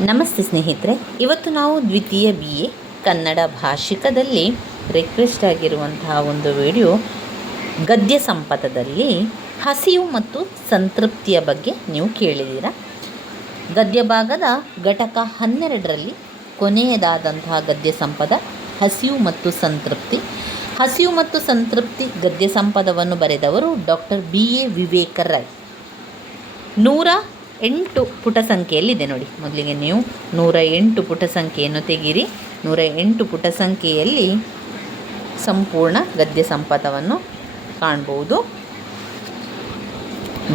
ನಮಸ್ತೆ ಸ್ನೇಹಿತರೆ, ಇವತ್ತು ನಾವು ದ್ವಿತೀಯ BA ಕನ್ನಡ ಭಾಷಿಕದಲ್ಲಿ ರಿಕ್ವೆಸ್ಟ್ ಆಗಿರುವಂತಹ ಒಂದು ವಿಡಿಯೋ ಗದ್ಯ ಸಂಪದದಲ್ಲಿ ಹಸಿವು ಮತ್ತು ಸಂತೃಪ್ತಿಯ ಬಗ್ಗೆ ನೀವು ಕೇಳಿದ್ದೀರ. ಗದ್ಯ ಭಾಗದ ಘಟಕ 12ರಲ್ಲಿ ಕೊನೆಯದಾದಂತಹ ಗದ್ಯ ಸಂಪದ ಹಸಿವು ಮತ್ತು ಸಂತೃಪ್ತಿ. ಹಸಿವು ಮತ್ತು ಸಂತೃಪ್ತಿ ಗದ್ಯ ಸಂಪದವನ್ನು ಬರೆದವರು ಡಾಕ್ಟರ್ BA ವಿವೇಕರಾಯ್. 108 ಪುಟ ಸಂಖ್ಯೆಯಲ್ಲಿದೆ ನೋಡಿ. ಮೊದಲಿಗೆ ನೀವು 108 ಪುಟ ಸಂಖ್ಯೆಯನ್ನು ತೆಗೀರಿ. 108 ಪುಟ ಸಂಖ್ಯೆಯಲ್ಲಿ ಸಂಪೂರ್ಣ ಗದ್ಯ ಸಂಪದವನ್ನು ಕಾಣ್ಬೋದು.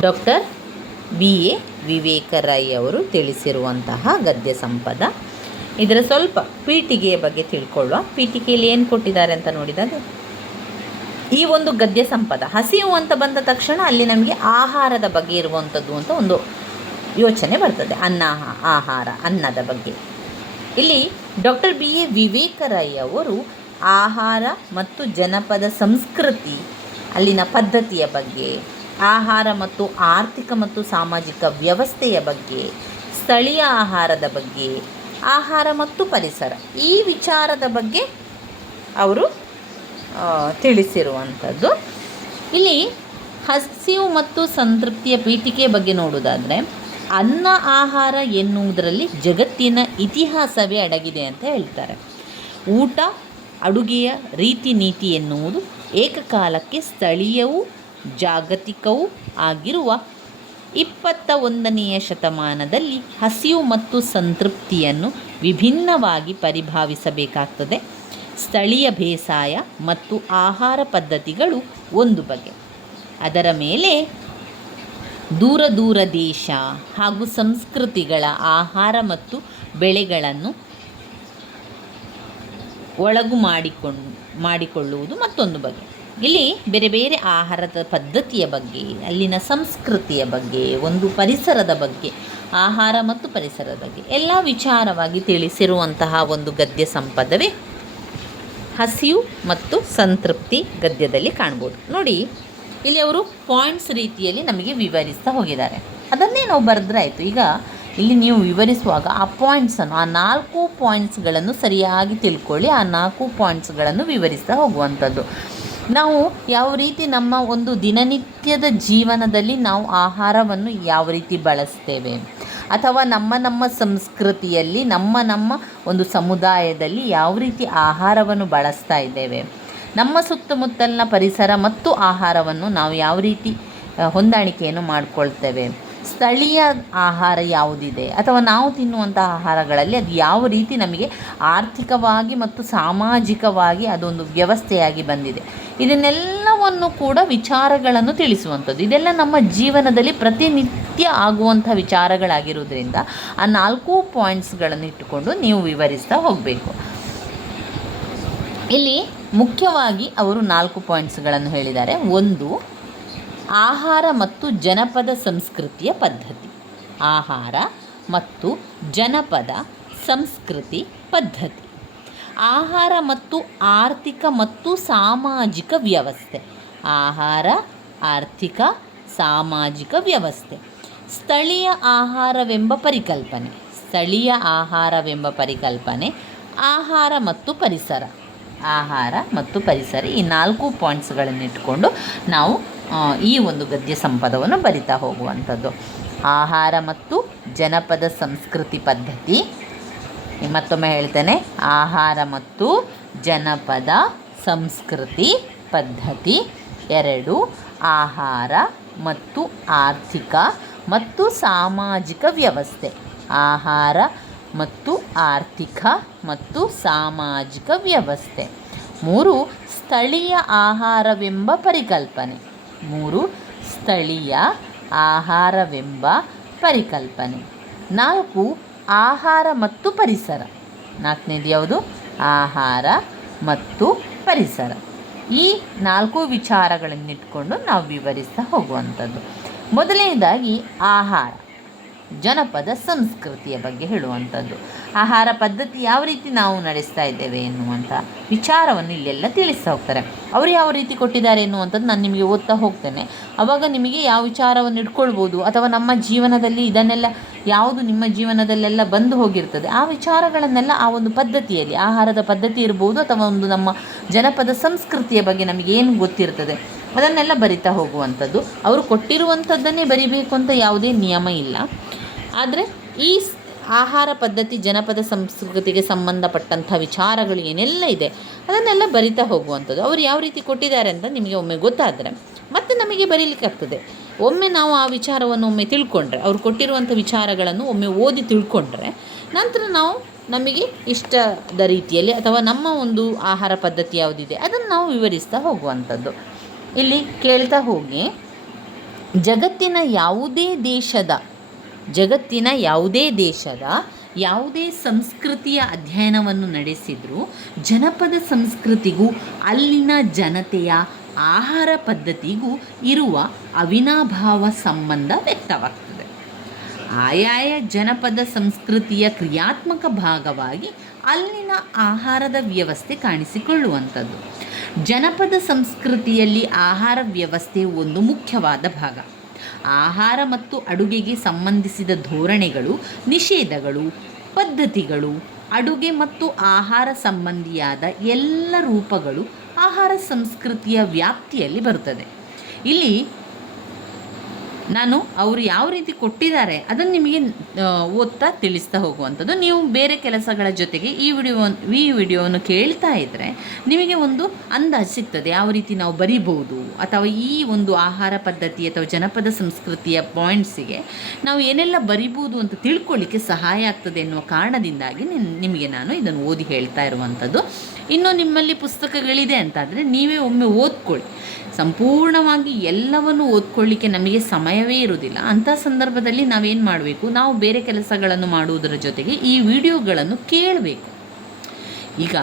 ಡಾಕ್ಟರ್ BA ವಿವೇಕರಾಯ್ ಅವರು ತಿಳಿಸಿರುವಂತಹ ಗದ್ಯ ಸಂಪದ. ಇದರ ಸ್ವಲ್ಪ ಪೀಠಿಗೆಯ ಬಗ್ಗೆ ತಿಳ್ಕೊಳ್ಳುವ. ಪೀಠಿಕೆಯಲ್ಲಿ ಏನು ಕೊಟ್ಟಿದ್ದಾರೆ ಅಂತ ನೋಡಿದಾಗ, ಈ ಒಂದು ಗದ್ಯ ಸಂಪದ ಹಸಿವು ಅಂತ ಬಂದ ತಕ್ಷಣ ಅಲ್ಲಿ ನಮಗೆ ಆಹಾರದ ಬಗ್ಗೆ ಇರುವಂಥದ್ದು ಅಂತ ಒಂದು ಯೋಚನೆ ಬರ್ತದೆ. ಆಹಾರ, ಅನ್ನದ ಬಗ್ಗೆ. ಇಲ್ಲಿ ಡಾಕ್ಟರ್ BA ವಿವೇಕರಾಯ್ ಅವರು ಆಹಾರ ಮತ್ತು ಜನಪದ ಸಂಸ್ಕೃತಿ, ಅಲ್ಲಿನ ಪದ್ಧತಿಯ ಬಗ್ಗೆ, ಆಹಾರ ಮತ್ತು ಆರ್ಥಿಕ ಮತ್ತು ಸಾಮಾಜಿಕ ವ್ಯವಸ್ಥೆಯ ಬಗ್ಗೆ, ಸ್ಥಳೀಯ ಆಹಾರದ ಬಗ್ಗೆ, ಆಹಾರ ಮತ್ತು ಪರಿಸರ, ಈ ವಿಚಾರದ ಬಗ್ಗೆ ಅವರು ತಿಳಿಸಿರುವಂಥದ್ದು. ಇಲ್ಲಿ ಹಸಿವು ಮತ್ತು ಸಂತೃಪ್ತಿಯ ಪೀಠಿಕೆಯ ಬಗ್ಗೆ ನೋಡುವುದಾದರೆ, ಅನ್ನ ಆಹಾರ ಎನ್ನುವುದರಲ್ಲಿ ಜಗತ್ತಿನ ಇತಿಹಾಸವೇ ಅಡಗಿದೆ ಅಂತ ಹೇಳ್ತಾರೆ. ಊಟ, ಅಡುಗೆಯ ರೀತಿ ನೀತಿ ಎನ್ನುವುದು ಏಕಕಾಲಕ್ಕೆ ಸ್ಥಳೀಯವೂ ಜಾಗತಿಕವೂ ಆಗಿರುವ 21ನೆಯ ಶತಮಾನದಲ್ಲಿ ಹಸಿವು ಮತ್ತು ಸಂತೃಪ್ತಿಯನ್ನು ವಿಭಿನ್ನವಾಗಿ ಪರಿಭಾವಿಸಬೇಕಾಗ್ತದೆ. ಸ್ಥಳೀಯ ಬೇಸಾಯ ಮತ್ತು ಆಹಾರ ಪದ್ಧತಿಗಳು ಒಂದು ಬಗೆ, ಅದರ ಮೇಲೆ ದೂರ ದೇಶ ಹಾಗೂ ಸಂಸ್ಕೃತಿಗಳ ಆಹಾರ ಮತ್ತು ಬೆಳೆಗಳನ್ನು ಒಳಗು ಮಾಡಿಕೊಳ್ಳುವುದು ಮತ್ತೊಂದು ಬಗೆ. ಇಲ್ಲಿ ಬೇರೆ ಬೇರೆ ಆಹಾರದ ಪದ್ಧತಿಯ ಬಗ್ಗೆ, ಅಲ್ಲಿನ ಸಂಸ್ಕೃತಿಯ ಬಗ್ಗೆ, ಒಂದು ಪರಿಸರದ ಬಗ್ಗೆ, ಆಹಾರ ಮತ್ತು ಪರಿಸರದ ಬಗ್ಗೆ ಎಲ್ಲ ವಿಚಾರವಾಗಿ ತಿಳಿಸಿರುವಂತಹ ಒಂದು ಗದ್ಯ ಸಂಪದವೇ ಹಸಿವು ಮತ್ತು ಸಂತೃಪ್ತಿ ಗದ್ಯದಲ್ಲಿ ಕಾಣ್ಬೋದು. ನೋಡಿ, ಇಲ್ಲಿ ಅವರು ಪಾಯಿಂಟ್ಸ್ ರೀತಿಯಲ್ಲಿ ನಮಗೆ ವಿವರಿಸ್ತಾ ಹೋಗಿದ್ದಾರೆ. ಅದನ್ನೇ ನಾವು ಬರೆದ್ರೆ ಆಯಿತು. ಈಗ ಇಲ್ಲಿ ನೀವು ವಿವರಿಸುವಾಗ ಆ ಪಾಯಿಂಟ್ಸನ್ನು, ಆ 4 ಪಾಯಿಂಟ್ಸ್ಗಳನ್ನು ಸರಿಯಾಗಿ ತಿಳ್ಕೊಳ್ಳಿ. ಆ 4 ಪಾಯಿಂಟ್ಸ್ಗಳನ್ನು ವಿವರಿಸ್ತಾ ಹೋಗುವಂಥದ್ದು. ನಾವು ಯಾವ ರೀತಿ ನಮ್ಮ ಒಂದು ದಿನನಿತ್ಯದ ಜೀವನದಲ್ಲಿ ನಾವು ಆಹಾರವನ್ನು ಯಾವ ರೀತಿ ಬಳಸ್ತೇವೆ, ಅಥವಾ ನಮ್ಮ ಸಂಸ್ಕೃತಿಯಲ್ಲಿ ನಮ್ಮ ಒಂದು ಸಮುದಾಯದಲ್ಲಿ ಯಾವ ರೀತಿ ಆಹಾರವನ್ನು ಬಳಸ್ತಾ ಇದ್ದೇವೆ, ನಮ್ಮ ಸುತ್ತಮುತ್ತಲಿನ ಪರಿಸರ ಮತ್ತು ಆಹಾರವನ್ನು ನಾವು ಯಾವ ರೀತಿ ಹೊಂದಾಣಿಕೆಯನ್ನು ಮಾಡಿಕೊಳ್ತೇವೆ, ಸ್ಥಳೀಯ ಆಹಾರ ಯಾವುದಿದೆ, ಅಥವಾ ನಾವು ತಿನ್ನುವಂಥ ಆಹಾರಗಳಲ್ಲಿ ಅದು ಯಾವ ರೀತಿ ನಮಗೆ ಆರ್ಥಿಕವಾಗಿ ಮತ್ತು ಸಾಮಾಜಿಕವಾಗಿ ಅದೊಂದು ವ್ಯವಸ್ಥೆಯಾಗಿ ಬಂದಿದೆ, ಇದನ್ನೆಲ್ಲವನ್ನು ಕೂಡ ವಿಚಾರಗಳನ್ನು ತಿಳಿಸುವಂಥದ್ದು. ಇದೆಲ್ಲ ನಮ್ಮ ಜೀವನದಲ್ಲಿ ಪ್ರತಿನಿತ್ಯ ಆಗುವಂಥ ವಿಚಾರಗಳಾಗಿರುವುದರಿಂದ ಆ 4 ಪಾಯಿಂಟ್ಸ್ಗಳನ್ನು ಇಟ್ಟುಕೊಂಡು ನೀವು ವಿವರಿಸ್ತಾ ಹೋಗಬೇಕು. ಇಲ್ಲಿ ಮುಖ್ಯವಾಗಿ ಅವರು 4 ಪಾಯಿಂಟ್ಸ್ಗಳನ್ನು ಹೇಳಿದ್ದಾರೆ. 1, ಆಹಾರ ಮತ್ತು ಜನಪದ ಸಂಸ್ಕೃತಿಯ ಪದ್ಧತಿ. ಆಹಾರ ಮತ್ತು ಜನಪದ ಸಂಸ್ಕೃತಿ ಪದ್ಧತಿ. ಆಹಾರ ಮತ್ತು ಆರ್ಥಿಕ ಮತ್ತು ಸಾಮಾಜಿಕ ವ್ಯವಸ್ಥೆ. ಆಹಾರ, ಆರ್ಥಿಕ, ಸಾಮಾಜಿಕ ವ್ಯವಸ್ಥೆ. ಸ್ಥಳೀಯ ಆಹಾರವೆಂಬ ಪರಿಕಲ್ಪನೆ. ಸ್ಥಳೀಯ ಆಹಾರವೆಂಬ ಪರಿಕಲ್ಪನೆ. ಆಹಾರ ಮತ್ತು ಪರಿಸರ. ಆಹಾರ ಮತ್ತು ಪರಿಸರ, ಈ 4 ಪಾಯಿಂಟ್ಸ್ಗಳನ್ನು ಇಟ್ಕೊಂಡು ನಾವು ಈ ಒಂದು ಗದ್ಯ ಸಂಪದವನ್ನು ಬರಿತಾ ಹೋಗುವಂಥದ್ದು. ಆಹಾರ ಮತ್ತು ಜನಪದ ಸಂಸ್ಕೃತಿ ಪದ್ಧತಿ. ಮತ್ತೊಮ್ಮೆ ಹೇಳ್ತೇನೆ, ಆಹಾರ ಮತ್ತು ಜನಪದ ಸಂಸ್ಕೃತಿ ಪದ್ಧತಿ. 2, ಆಹಾರ ಮತ್ತು ಆರ್ಥಿಕ ಮತ್ತು ಸಾಮಾಜಿಕ ವ್ಯವಸ್ಥೆ. ಆಹಾರ ಮತ್ತು ಆರ್ಥಿಕ ಮತ್ತು ಸಾಮಾಜಿಕ ವ್ಯವಸ್ಥೆ. 3, ಸ್ಥಳೀಯ ಆಹಾರವೆಂಬ ಪರಿಕಲ್ಪನೆ. 3, ಸ್ಥಳೀಯ ಆಹಾರವೆಂಬ ಪರಿಕಲ್ಪನೆ. 4, ಆಹಾರ ಮತ್ತು ಪರಿಸರ. 4ನೇದು ಯಾವುದು? ಆಹಾರ ಮತ್ತು ಪರಿಸರ. ಈ 4 ವಿಚಾರಗಳನ್ನಿಟ್ಕೊಂಡು ನಾವು ವಿವರಿಸ್ತಾ ಹೋಗುವಂಥದ್ದು. ಮೊದಲನೇದಾಗಿ ಆಹಾರ, ಜನಪದ ಸಂಸ್ಕೃತಿಯ ಬಗ್ಗೆ ಹೇಳುವಂಥದ್ದು. ಆಹಾರ ಪದ್ಧತಿ ಯಾವ ರೀತಿ ನಾವು ನಡೆಸ್ತಾ ಇದ್ದೇವೆ ಎನ್ನುವಂಥ ವಿಚಾರವನ್ನು ಇಲ್ಲೆಲ್ಲ ತಿಳಿಸ್ತಾ ಹೋಗ್ತಾರೆ. ಅವರು ಯಾವ ರೀತಿ ಕೊಟ್ಟಿದ್ದಾರೆ ಎನ್ನುವಂಥದ್ದು ನಾನು ನಿಮಗೆ ಓದ್ತಾ ಹೋಗ್ತೇನೆ. ಆವಾಗ ನಿಮಗೆ ಯಾವ ವಿಚಾರವನ್ನು ಇಟ್ಕೊಳ್ಬೋದು, ಅಥವಾ ನಮ್ಮ ಜೀವನದಲ್ಲಿ ಇದನ್ನೆಲ್ಲ ಯಾವುದು ನಿಮ್ಮ ಜೀವನದಲ್ಲೆಲ್ಲ ಬಂದು ಹೋಗಿರ್ತದೆ ಆ ವಿಚಾರಗಳನ್ನೆಲ್ಲ ಆ ಒಂದು ಪದ್ಧತಿಯಲ್ಲಿ, ಆಹಾರದ ಪದ್ಧತಿ ಇರ್ಬೋದು ಅಥವಾ ಒಂದು ನಮ್ಮ ಜನಪದ ಸಂಸ್ಕೃತಿಯ ಬಗ್ಗೆ ನಮಗೇನು ಗೊತ್ತಿರ್ತದೆ ಅದನ್ನೆಲ್ಲ ಬರಿತಾ ಹೋಗುವಂಥದ್ದು. ಅವರು ಕೊಟ್ಟಿರುವಂಥದ್ದನ್ನೇ ಬರಿಬೇಕು ಅಂತ ಯಾವುದೇ ನಿಯಮ ಇಲ್ಲ. ಆದರೆ ಈ ಆಹಾರ ಪದ್ಧತಿ ಜನಪದ ಸಂಸ್ಕೃತಿಗೆ ಸಂಬಂಧಪಟ್ಟಂಥ ವಿಚಾರಗಳು ಏನೆಲ್ಲ ಇದೆ ಅದನ್ನೆಲ್ಲ ಬರಿತಾ ಹೋಗುವಂಥದ್ದು. ಅವರು ಯಾವ ರೀತಿ ಕೊಟ್ಟಿದ್ದಾರೆ ಅಂತ ನಿಮಗೆ ಒಮ್ಮೆ ಗೊತ್ತಾದರೆ ಮತ್ತೆ ನಮಗೆ ಬರೀಲಿಕ್ಕಾಗ್ತದೆ. ಒಮ್ಮೆ ನಾವು ಆ ವಿಚಾರವನ್ನು ಒಮ್ಮೆ ತಿಳ್ಕೊಂಡ್ರೆ, ಅವ್ರು ಕೊಟ್ಟಿರುವಂಥ ವಿಚಾರಗಳನ್ನು ಒಮ್ಮೆ ಓದಿ ತಿಳ್ಕೊಂಡ್ರೆ ನಂತರ ನಾವು ನಮಗೆ ಇಷ್ಟದ ರೀತಿಯಲ್ಲಿ ಅಥವಾ ನಮ್ಮ ಒಂದು ಆಹಾರ ಪದ್ಧತಿ ಯಾವುದಿದೆ ಅದನ್ನು ನಾವು ವಿವರಿಸ್ತಾ ಹೋಗುವಂಥದ್ದು. ಇಲ್ಲಿ ಕೇಳ್ತಾ ಹೋಗಿ, ಜಗತ್ತಿನ ಯಾವುದೇ ದೇಶದ ಯಾವುದೇ ಸಂಸ್ಕೃತಿಯ ಅಧ್ಯಯನವನ್ನು ನಡೆಸಿದರೂ ಜನಪದ ಸಂಸ್ಕೃತಿಗೂ ಅಲ್ಲಿನ ಜನತೆಯ ಆಹಾರ ಪದ್ಧತಿಗೂ ಇರುವ ಅವಿನಾಭಾವ ಸಂಬಂಧ ವ್ಯಕ್ತವಾಗ್ತದೆ. ಆಯಾಯ ಜನಪದ ಸಂಸ್ಕೃತಿಯ ಕ್ರಿಯಾತ್ಮಕ ಭಾಗವಾಗಿ ಅಲ್ಲಿನ ಆಹಾರದ ವ್ಯವಸ್ಥೆ ಕಾಣಿಸಿಕೊಳ್ಳುವಂಥದ್ದು. ಜನಪದ ಸಂಸ್ಕೃತಿಯಲ್ಲಿ ಆಹಾರ ವ್ಯವಸ್ಥೆ ಒಂದು ಮುಖ್ಯವಾದ ಭಾಗ. ಆಹಾರ ಮತ್ತು ಅಡುಗೆಗೆ ಸಂಬಂಧಿಸಿದ ಧೋರಣೆಗಳು, ನಿಷೇಧಗಳು, ಪದ್ಧತಿಗಳು, ಅಡುಗೆ ಮತ್ತು ಆಹಾರ ಸಂಬಂಧಿಯಾದ ಎಲ್ಲ ರೂಪಗಳು ಆಹಾರ ಸಂಸ್ಕೃತಿಯ ವ್ಯಾಪ್ತಿಯಲ್ಲಿ ಬರುತ್ತದೆ. ಇಲ್ಲಿ ನಾನು ಅವರು ಯಾವ ರೀತಿ ಕೊಟ್ಟಿದ್ದಾರೆ ಅದನ್ನು ನಿಮಗೆ ಓದ್ತಾ ತಿಳಿಸ್ತಾ ಹೋಗುವಂಥದ್ದು. ನೀವು ಬೇರೆ ಕೆಲಸಗಳ ಜೊತೆಗೆ ಈ ವಿಡಿಯೋವನ್ನು ಕೇಳ್ತಾ ಇದ್ದರೆ ನಿಮಗೆ ಒಂದು ಅಂದಾಜು ಸಿಗ್ತದೆ ಯಾವ ರೀತಿ ನಾವು ಬರಿಬೋದು, ಅಥವಾ ಈ ಒಂದು ಆಹಾರ ಪದ್ಧತಿ ಅಥವಾ ಜನಪದ ಸಂಸ್ಕೃತಿಯ ಪಾಯಿಂಟ್ಸಿಗೆ ನಾವು ಏನೆಲ್ಲ ಬರಿಬೋದು ಅಂತ ತಿಳ್ಕೊಳ್ಳಿಕ್ಕೆ ಸಹಾಯ ಆಗ್ತದೆ ಎನ್ನುವ ಕಾರಣದಿಂದಾಗಿ ನಿಮಗೆ ನಾನು ಇದನ್ನು ಓದಿ ಹೇಳ್ತಾ ಇರುವಂಥದ್ದು. ಇನ್ನು ನಿಮ್ಮಲ್ಲಿ ಪುಸ್ತಕಗಳಿದೆ ಅಂತಾದರೆ ನೀವೇ ಒಮ್ಮೆ ಓದ್ಕೊಳ್ಳಿ. ಸಂಪೂರ್ಣವಾಗಿ ಎಲ್ಲವನ್ನು ಓದ್ಕೊಳ್ಳಿಕ್ಕೆ ನಮಗೆ ಸಮಯವೇ ಇರುವುದಿಲ್ಲ. ಅಂಥ ಸಂದರ್ಭದಲ್ಲಿ ನಾವೇನು ಮಾಡಬೇಕು, ನಾವು ಬೇರೆ ಕೆಲಸಗಳನ್ನು ಮಾಡುವುದರ ಜೊತೆಗೆ ಈ ವಿಡಿಯೋಗಳನ್ನು ಕೇಳಬೇಕು. ಈಗ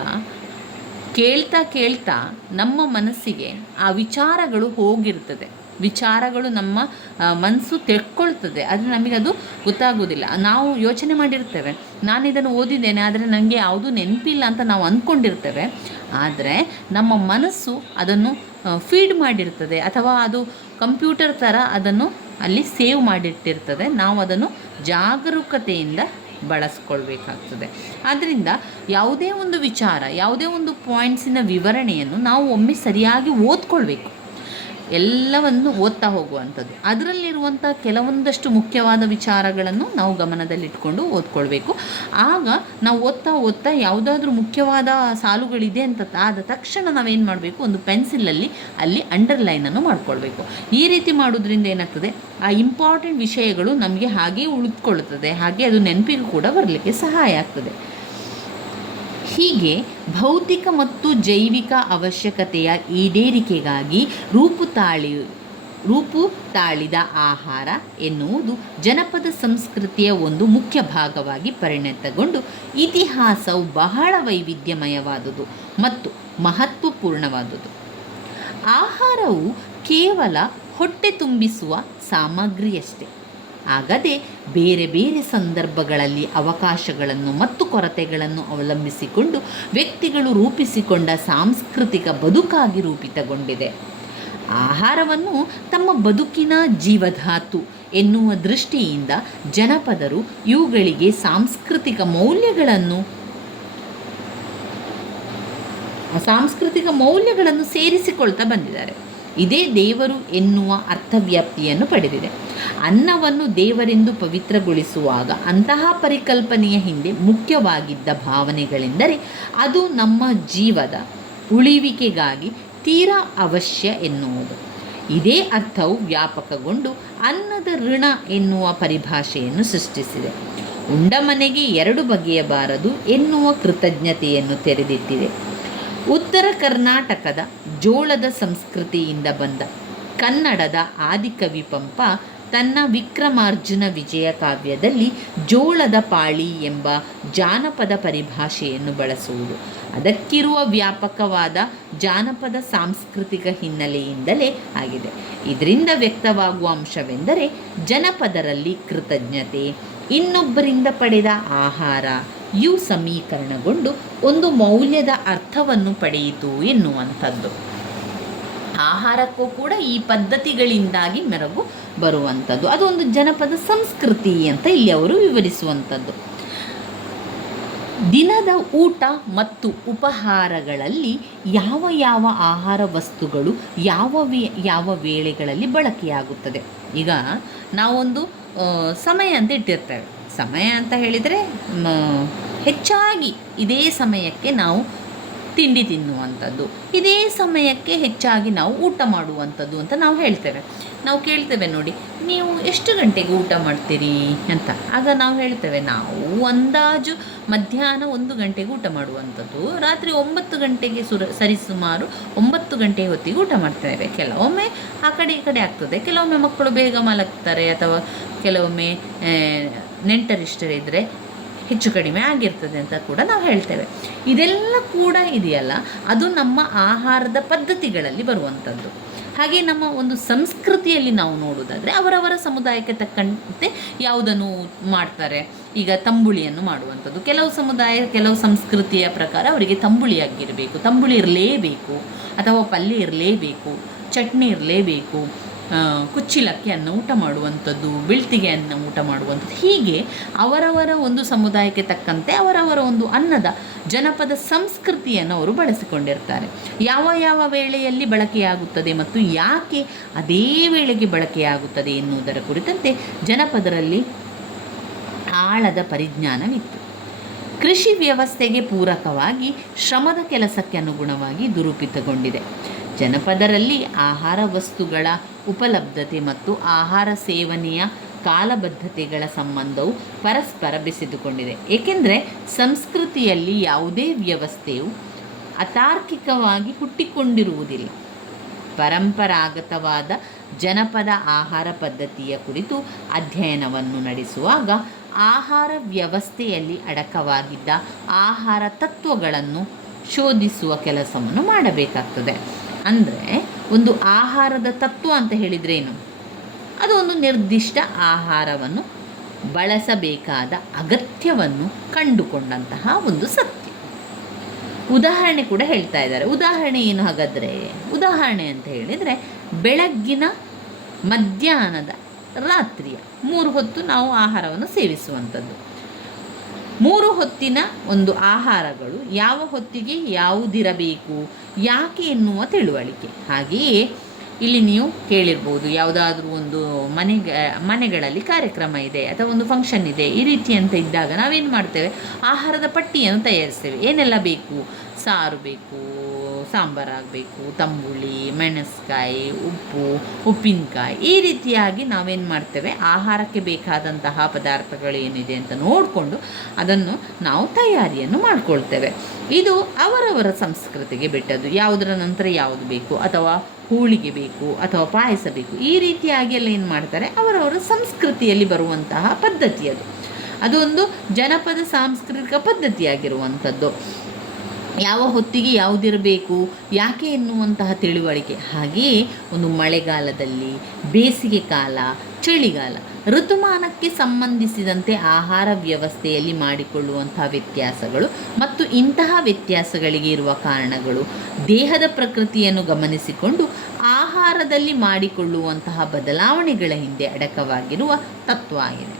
ಕೇಳ್ತಾ ನಮ್ಮ ಮನಸ್ಸಿಗೆ ಆ ವಿಚಾರಗಳು ಹೋಗಿರ್ತದೆ, ವಿಚಾರಗಳು ನಮ್ಮ ಮನಸ್ಸು ತೆಕ್ಕೊಳ್ತದೆ. ಆದರೆ ನಮಗದು ಗೊತ್ತಾಗೋದಿಲ್ಲ. ನಾವು ಯೋಚನೆ ಮಾಡಿರ್ತೇವೆ, ನಾನು ಇದನ್ನು ಓದಿದ್ದೇನೆ ಆದರೆ ನನಗೆ ಯಾವುದೂ ನೆನಪಿಲ್ಲ ಅಂತ ನಾವು ಅಂದ್ಕೊಂಡಿರ್ತೇವೆ. ಆದರೆ ನಮ್ಮ ಮನಸ್ಸು ಅದನ್ನು ಫೀಡ್ ಮಾಡಿರ್ತದೆ, ಅಥವಾ ಅದು ಕಂಪ್ಯೂಟರ್ ಥರ ಅದನ್ನು ಅಲ್ಲಿ ಸೇವ್ ಮಾಡಿಟ್ಟಿರ್ತದೆ. ನಾವು ಅದನ್ನು ಜಾಗರೂಕತೆಯಿಂದ ಬಳಸ್ಕೊಳ್ಬೇಕಾಗ್ತದೆ. ಆದ್ದರಿಂದ ಯಾವುದೇ ಒಂದು ವಿಚಾರ, ಯಾವುದೇ ಒಂದು ಪಾಯಿಂಟ್ಸಿನ ವಿವರಣೆಯನ್ನು ನಾವು ಒಮ್ಮೆ ಸರಿಯಾಗಿ ಓದ್ಕೊಳ್ಬೇಕು. ಎಲ್ಲವನ್ನು ಓದ್ತಾ ಹೋಗುವಂಥದ್ದು. ಅದರಲ್ಲಿರುವಂಥ ಕೆಲವೊಂದಷ್ಟು ಮುಖ್ಯವಾದ ವಿಚಾರಗಳನ್ನು ನಾವು ಗಮನದಲ್ಲಿಟ್ಕೊಂಡು ಓದ್ಕೊಳ್ಬೇಕು. ಆಗ ನಾವು ಓದ್ತಾ ಯಾವುದಾದ್ರೂ ಮುಖ್ಯವಾದ ಸಾಲುಗಳಿದೆ ಅಂತ ಆದ ತಕ್ಷಣ ನಾವೇನು ಮಾಡಬೇಕು, ಒಂದು ಪೆನ್ಸಿಲಲ್ಲಿ ಅಲ್ಲಿ ಅಂಡರ್ಲೈನನ್ನು ಮಾಡ್ಕೊಳ್ಬೇಕು. ಈ ರೀತಿ ಮಾಡೋದ್ರಿಂದ ಏನಾಗ್ತದೆ, ಆ ಇಂಪಾರ್ಟೆಂಟ್ ವಿಷಯಗಳು ನಮಗೆ ಹಾಗೆ ಉಳಿದುಕೊಳ್ಳುತ್ತದೆ, ಹಾಗೆ ಅದು ನೆನಪಿಗೂ ಕೂಡ ಬರಲಿಕ್ಕೆ ಸಹಾಯ ಆಗ್ತದೆ. ಹೀಗೆ ಭೌತಿಕ ಮತ್ತು ಜೈವಿಕ ಅವಶ್ಯಕತೆಯ ಈಡೇರಿಕೆಗಾಗಿ ರೂಪು ತಾಳಿದ ಆಹಾರ ಎನ್ನುವುದು ಜನಪದ ಸಂಸ್ಕೃತಿಯ ಒಂದು ಮುಖ್ಯ ಭಾಗವಾಗಿ ಪರಿಣತಗೊಂಡು ಇತಿಹಾಸವು ಬಹಳ ವೈವಿಧ್ಯಮಯವಾದುದು ಮತ್ತು ಮಹತ್ವಪೂರ್ಣವಾದುದು. ಆಹಾರವು ಕೇವಲ ಹೊಟ್ಟೆ ತುಂಬಿಸುವ ಸಾಮಗ್ರಿಯಷ್ಟೇ ಆಗದೆ ಬೇರೆ ಬೇರೆ ಸಂದರ್ಭಗಳಲ್ಲಿ ಅವಕಾಶಗಳನ್ನು ಮತ್ತು ಕೊರತೆಗಳನ್ನು ಅವಲಂಬಿಸಿಕೊಂಡು ವ್ಯಕ್ತಿಗಳು ರೂಪಿಸಿಕೊಂಡ ಸಾಂಸ್ಕೃತಿಕ ಬದುಕಾಗಿ ರೂಪಿತಗೊಂಡಿದೆ. ಆಹಾರವನ್ನು ತಮ್ಮ ಬದುಕಿನ ಜೀವಧಾತು ಎನ್ನುವ ದೃಷ್ಟಿಯಿಂದ ಜನಪದರು ಇವುಗಳಿಗೆ ಸಾಂಸ್ಕೃತಿಕ ಮೌಲ್ಯಗಳನ್ನು ಸೇರಿಸಿಕೊಳ್ತಾ ಬಂದಿದ್ದಾರೆ. ಇದೇ ದೇವರು ಎನ್ನುವ ಅರ್ಥವ್ಯಾಪ್ತಿಯನ್ನು ಪಡೆದಿದೆ. ಅನ್ನವನ್ನು ದೇವರೆಂದು ಪವಿತ್ರಗೊಳಿಸುವಾಗ ಅಂತಹ ಪರಿಕಲ್ಪನೆಯ ಹಿಂದೆ ಮುಖ್ಯವಾಗಿದ್ದ ಭಾವನೆಗಳೆಂದರೆ ಅದು ನಮ್ಮ ಜೀವದ ಉಳಿವಿಕೆಗಾಗಿ ತೀರಾ ಅವಶ್ಯ ಎನ್ನುವುದು. ಇದೇ ಅರ್ಥವು ವ್ಯಾಪಕಗೊಂಡು ಅನ್ನದ ಋಣ ಎನ್ನುವ ಪರಿಭಾಷೆಯನ್ನು ಸೃಷ್ಟಿಸಿದೆ. ಉಂಡ ಮನೆಗೆ ಎರಡು ಬಗೆಯಬಾರದು ಎನ್ನುವ ಕೃತಜ್ಞತೆಯನ್ನು ತೆರೆದಿಟ್ಟಿದೆ. ಉತ್ತರ ಕರ್ನಾಟಕದ ಜೋಳದ ಸಂಸ್ಕೃತಿಯಿಂದ ಬಂದ ಕನ್ನಡದ ಆದಿಕವಿ ಪಂಪ ತನ್ನ ವಿಕ್ರಮಾರ್ಜುನ ವಿಜಯ ಕಾವ್ಯದಲ್ಲಿ ಜೋಳದ ಪಾಳಿ ಎಂಬ ಜಾನಪದ ಪರಿಭಾಷೆಯನ್ನು ಬಳಸುವುದು ಅದಕ್ಕಿರುವ ವ್ಯಾಪಕವಾದ ಜಾನಪದ ಸಾಂಸ್ಕೃತಿಕ ಹಿನ್ನೆಲೆಯಿಂದಲೇ ಆಗಿದೆ. ಇದರಿಂದ ವ್ಯಕ್ತವಾಗುವ ಅಂಶವೆಂದರೆ ಜನಪದರಲ್ಲಿ ಕೃತಜ್ಞತೆ, ಇನ್ನೊಬ್ಬರಿಂದ ಪಡೆದ ಆಹಾರ ಇವು ಸಮೀಕರಣಗೊಂಡು ಒಂದು ಮೌಲ್ಯದ ಅರ್ಥವನ್ನು ಪಡೆಯಿತು ಎನ್ನುವಂಥದ್ದು. ಆಹಾರಕ್ಕೂ ಕೂಡ ಈ ಪದ್ಧತಿಗಳಿಂದಾಗಿ ಬರುವಂಥದ್ದು. ಅದೊಂದು ಜನಪದ ಸಂಸ್ಕೃತಿ ಅಂತ ಇಲ್ಲಿ ಅವರು ವಿವರಿಸುವಂಥದ್ದು. ದಿನದ ಊಟ ಮತ್ತು ಉಪಹಾರಗಳಲ್ಲಿ ಯಾವ ಯಾವ ಆಹಾರ ವಸ್ತುಗಳು ಯಾವ ವೇಳೆಗಳಲ್ಲಿ ಬಳಕೆಯಾಗುತ್ತದೆ. ಈಗ ನಾವೊಂದು ಸಮಯ ಅಂತ ಇಟ್ಟಿರ್ತೇವೆ. ಸಮಯ ಅಂತ ಹೇಳಿದರೆ ಹೆಚ್ಚಾಗಿ ಇದೇ ಸಮಯಕ್ಕೆ ನಾವು ತಿಂಡಿ ತಿನ್ನುವಂಥದ್ದು, ಇದೇ ಸಮಯಕ್ಕೆ ಹೆಚ್ಚಾಗಿ ನಾವು ಊಟ ಮಾಡುವಂಥದ್ದು ಅಂತ ನಾವು ಹೇಳ್ತೇವೆ. ನಾವು ಕೇಳ್ತೇವೆ ನೋಡಿ, ನೀವು ಎಷ್ಟು ಗಂಟೆಗೆ ಊಟ ಮಾಡ್ತೀರಿ ಅಂತ. ಆಗ ನಾವು ಹೇಳ್ತೇವೆ, ನಾವು ಅಂದಾಜು ಮಧ್ಯಾಹ್ನ 1 ಗಂಟೆಗೆ ಊಟ ಮಾಡುವಂಥದ್ದು, ರಾತ್ರಿ 9 ಗಂಟೆಗೆ ಸರಿಸುಮಾರು 9 ಗಂಟೆ ಹೊತ್ತಿಗೆ ಊಟ ಮಾಡ್ತೇವೆ. ಕೆಲವೊಮ್ಮೆ ಆ ಕಡೆ ಈ ಕಡೆ ಆಗ್ತದೆ, ಕೆಲವೊಮ್ಮೆ ಮಕ್ಕಳು ಬೇಗ ಮಲಗ್ತಾರೆ, ಅಥವಾ ಕೆಲವೊಮ್ಮೆ ನೆಂಟರಿಷ್ಟರಿದ್ದರೆ ಹೆಚ್ಚು ಕಡಿಮೆ ಆಗಿರ್ತದೆ ಅಂತ ಕೂಡ ನಾವು ಹೇಳ್ತೇವೆ. ಇದೆಲ್ಲ ಕೂಡ ಇದೆಯಲ್ಲ, ಅದು ನಮ್ಮ ಆಹಾರದ ಪದ್ಧತಿಗಳಲ್ಲಿ ಬರುವಂಥದ್ದು. ಹಾಗೆ ನಮ್ಮ ಒಂದು ಸಂಸ್ಕೃತಿಯಲ್ಲಿ ನಾವು ನೋಡೋದಾದರೆ ಅವರವರ ಸಮುದಾಯಕ್ಕೆ ತಕ್ಕಂತೆ ಯಾವುದನ್ನು ಮಾಡ್ತಾರೆ. ಈಗ ತಂಬುಳಿಯನ್ನು ಮಾಡುವಂಥದ್ದು, ಕೆಲವು ಸಮುದಾಯ ಕೆಲವು ಸಂಸ್ಕೃತಿಯ ಪ್ರಕಾರ ಅವರಿಗೆ ತಂಬುಳಿಯಾಗಿರಬೇಕು, ತಂಬುಳಿ ಇರಲೇಬೇಕು, ಅಥವಾ ಪಲ್ಯ ಇರಲೇಬೇಕು, ಚಟ್ನಿ ಇರಲೇಬೇಕು, ಕುಚ್ಚಿಲಕ್ಕಿ ಅನ್ನ ಊಟ ಮಾಡುವಂಥದ್ದು, ಬೆಳ್ತಿಗೆ ಅನ್ನ ಊಟ ಮಾಡುವಂಥದ್ದು. ಹೀಗೆ ಅವರವರ ಒಂದು ಸಮುದಾಯಕ್ಕೆ ತಕ್ಕಂತೆ ಅವರವರ ಒಂದು ಅನ್ನದ ಜನಪದ ಸಂಸ್ಕೃತಿಯನ್ನು ಅವರು ಬಳಸಿಕೊಂಡಿರ್ತಾರೆ. ಯಾವ ಯಾವ ವೇಳೆಯಲ್ಲಿ ಬಳಕೆಯಾಗುತ್ತದೆ ಮತ್ತು ಯಾಕೆ ಅದೇ ವೇಳೆಗೆ ಬಳಕೆಯಾಗುತ್ತದೆ ಎನ್ನುವುದರ ಕುರಿತಂತೆ ಜನಪದರಲ್ಲಿ ಆಳದ ಪರಿಜ್ಞಾನವಿತ್ತು. ಕೃಷಿ ವ್ಯವಸ್ಥೆಗೆ ಪೂರಕವಾಗಿ ಶ್ರಮದ ಕೆಲಸಕ್ಕೆ ಅನುಗುಣವಾಗಿ ದುರೂಪಿತಗೊಂಡಿದೆ. ಜನಪದರಲ್ಲಿ ಆಹಾರ ವಸ್ತುಗಳ ಉಪಲಬ್ಧತೆ ಮತ್ತು ಆಹಾರ ಸೇವನೆಯ ಕಾಲಬದ್ಧತೆಗಳ ಸಂಬಂಧವು ಪರಸ್ಪರ ಬೆಸೆದುಕೊಂಡಿದೆ. ಏಕೆಂದರೆ ಸಂಸ್ಕೃತಿಯಲ್ಲಿ ಯಾವುದೇ ವ್ಯವಸ್ಥೆಯು ಅತಾರ್ಕಿಕವಾಗಿ ಹುಟ್ಟಿಕೊಂಡಿರುವುದಿಲ್ಲ. ಪರಂಪರಾಗತವಾದ ಜನಪದ ಆಹಾರ ಪದ್ಧತಿಯ ಕುರಿತು ಅಧ್ಯಯನವನ್ನು ನಡೆಸುವಾಗ ಆಹಾರ ವ್ಯವಸ್ಥೆಯಲ್ಲಿ ಅಡಕವಾಗಿದ್ದ ಆಹಾರ ತತ್ವಗಳನ್ನು ಶೋಧಿಸುವ ಕೆಲಸವನ್ನು ಮಾಡಬೇಕಾಗ್ತದೆ. ಅಂದರೆ ಒಂದು ಆಹಾರದ ತತ್ವ ಅಂತ ಹೇಳಿದ್ರೇನು? ಅದು ಒಂದು ನಿರ್ದಿಷ್ಟ ಆಹಾರವನ್ನು ಬಳಸಬೇಕಾದ ಅಗತ್ಯವನ್ನು ಕಂಡುಕೊಂಡಂತಹ ಒಂದು ಸತ್ಯ. ಉದಾಹರಣೆ ಕೂಡ ಹೇಳ್ತಾ ಇದ್ದಾರೆ. ಉದಾಹರಣೆ ಏನು ಹಾಗಾದರೆ? ಉದಾಹರಣೆ ಅಂತ ಹೇಳಿದರೆ ಬೆಳಗ್ಗಿನ, ಮಧ್ಯಾಹ್ನದ, ರಾತ್ರಿಯ 3 ಹೊತ್ತು ನಾವು ಆಹಾರವನ್ನು ಸೇವಿಸುವಂಥದ್ದು. 3 ಹೊತ್ತಿನ ಒಂದು ಆಹಾರಗಳು ಯಾವ ಹೊತ್ತಿಗೆ ಯಾವುದಿರಬೇಕು, ಯಾಕೆ ಎನ್ನುವ ತಿಳುವಳಿಕೆ. ಹಾಗೆಯೇ ಇಲ್ಲಿ ನೀವು ಕೇಳಿರ್ಬೋದು, ಯಾವುದಾದ್ರೂ ಒಂದು ಮನೆಗಳಲ್ಲಿ ಕಾರ್ಯಕ್ರಮ ಇದೆ ಅಥವಾ ಒಂದು ಫಂಕ್ಷನ್ ಇದೆ, ಈ ರೀತಿ ಅಂತ ಇದ್ದಾಗ ನಾವೇನು ಮಾಡ್ತೇವೆ, ಆಹಾರದ ಪಟ್ಟಿಯನ್ನು ತಯಾರಿಸ್ತೇವೆ. ಏನೆಲ್ಲ ಬೇಕು? ಸಾರು ಬೇಕು, ಸಾಂಬಾರಾಗಬೇಕು, ತಂಬುಳಿ, ಮೆಣಸ್ಕಾಯಿ, ಉಪ್ಪು, ಉಪ್ಪಿನಕಾಯಿ, ಈ ರೀತಿಯಾಗಿ ನಾವೇನು ಮಾಡ್ತೇವೆ, ಆಹಾರಕ್ಕೆ ಬೇಕಾದಂತಹ ಪದಾರ್ಥಗಳೇನಿದೆ ಅಂತ ನೋಡಿಕೊಂಡು ಅದನ್ನು ನಾವು ತಯಾರಿಯನ್ನು ಮಾಡಿಕೊಳ್ತೇವೆ. ಇದು ಅವರವರ ಸಂಸ್ಕೃತಿಗೆ ಬಿಟ್ಟದ್ದು. ಯಾವುದರ ನಂತರ ಯಾವುದು ಬೇಕು, ಅಥವಾ ಹೋಳಿಗೆ ಬೇಕು, ಅಥವಾ ಪಾಯಸ ಬೇಕು, ಈ ರೀತಿಯಾಗಿ ಎಲ್ಲ ಏನು ಮಾಡ್ತಾರೆ, ಅವರವರ ಸಂಸ್ಕೃತಿಯಲ್ಲಿ ಬರುವಂತಹ ಪದ್ಧತಿ ಅದು. ಅದೊಂದು ಜನಪದ ಸಾಂಸ್ಕೃತಿಕ ಪದ್ಧತಿಯಾಗಿರುವಂಥದ್ದು. ಯಾವ ಹೊತ್ತಿಗೆ ಯಾವುದಿರಬೇಕು, ಯಾಕೆ ಎನ್ನುವಂತಹ ತಿಳುವಳಿಕೆ. ಹಾಗೆಯೇ ಒಂದು ಮಳೆಗಾಲದಲ್ಲಿ, ಬೇಸಿಗೆ ಕಾಲ, ಚಳಿಗಾಲ, ಋತುಮಾನಕ್ಕೆ ಸಂಬಂಧಿಸಿದಂತೆ ಆಹಾರ ವ್ಯವಸ್ಥೆಯಲ್ಲಿ ಮಾಡಿಕೊಳ್ಳುವಂತಹ ವ್ಯತ್ಯಾಸಗಳು ಮತ್ತು ಇಂತಹ ವ್ಯತ್ಯಾಸಗಳಿಗೆ ಇರುವ ಕಾರಣಗಳು, ದೇಹದ ಪ್ರಕೃತಿಯನ್ನು ಗಮನಿಸಿಕೊಂಡು ಆಹಾರದಲ್ಲಿ ಮಾಡಿಕೊಳ್ಳುವಂತಹ ಬದಲಾವಣೆಗಳ ಹಿಂದೆ ಅಡಕವಾಗಿರುವ ತತ್ವ ಆಗಿದೆ.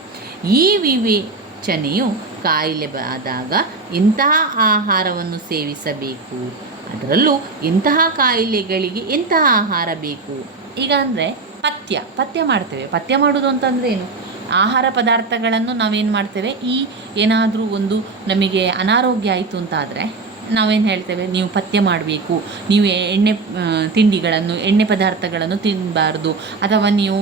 ಈ ವಿವೇಚನೆಯು ಕಾಯಿಲೆ ಆದಾಗ ಇಂತಹ ಆಹಾರವನ್ನು ಸೇವಿಸಬೇಕು, ಅದರಲ್ಲೂ ಇಂತಹ ಕಾಯಿಲೆಗಳಿಗೆ ಎಂತಹ ಆಹಾರ ಬೇಕು. ಈಗ ಅಂದರೆ ಪಥ್ಯ ಮಾಡ್ತೇವೆ. ಪಥ್ಯ ಮಾಡೋದು ಅಂತಂದರೆ ಏನು? ಆಹಾರ ಪದಾರ್ಥಗಳನ್ನು ನಾವೇನು ಮಾಡ್ತೇವೆ, ಏನಾದರೂ ಒಂದು ನಮಗೆ ಅನಾರೋಗ್ಯ ಆಯಿತು ಅಂತಾದರೆ ನಾವೇನು ಹೇಳ್ತೇವೆ, ನೀವು ಪಥ್ಯ ಮಾಡಬೇಕು, ನೀವು ಎಣ್ಣೆ ಪದಾರ್ಥಗಳನ್ನು ತಿನ್ನಬಾರ್ದು, ಅಥವಾ ನೀವು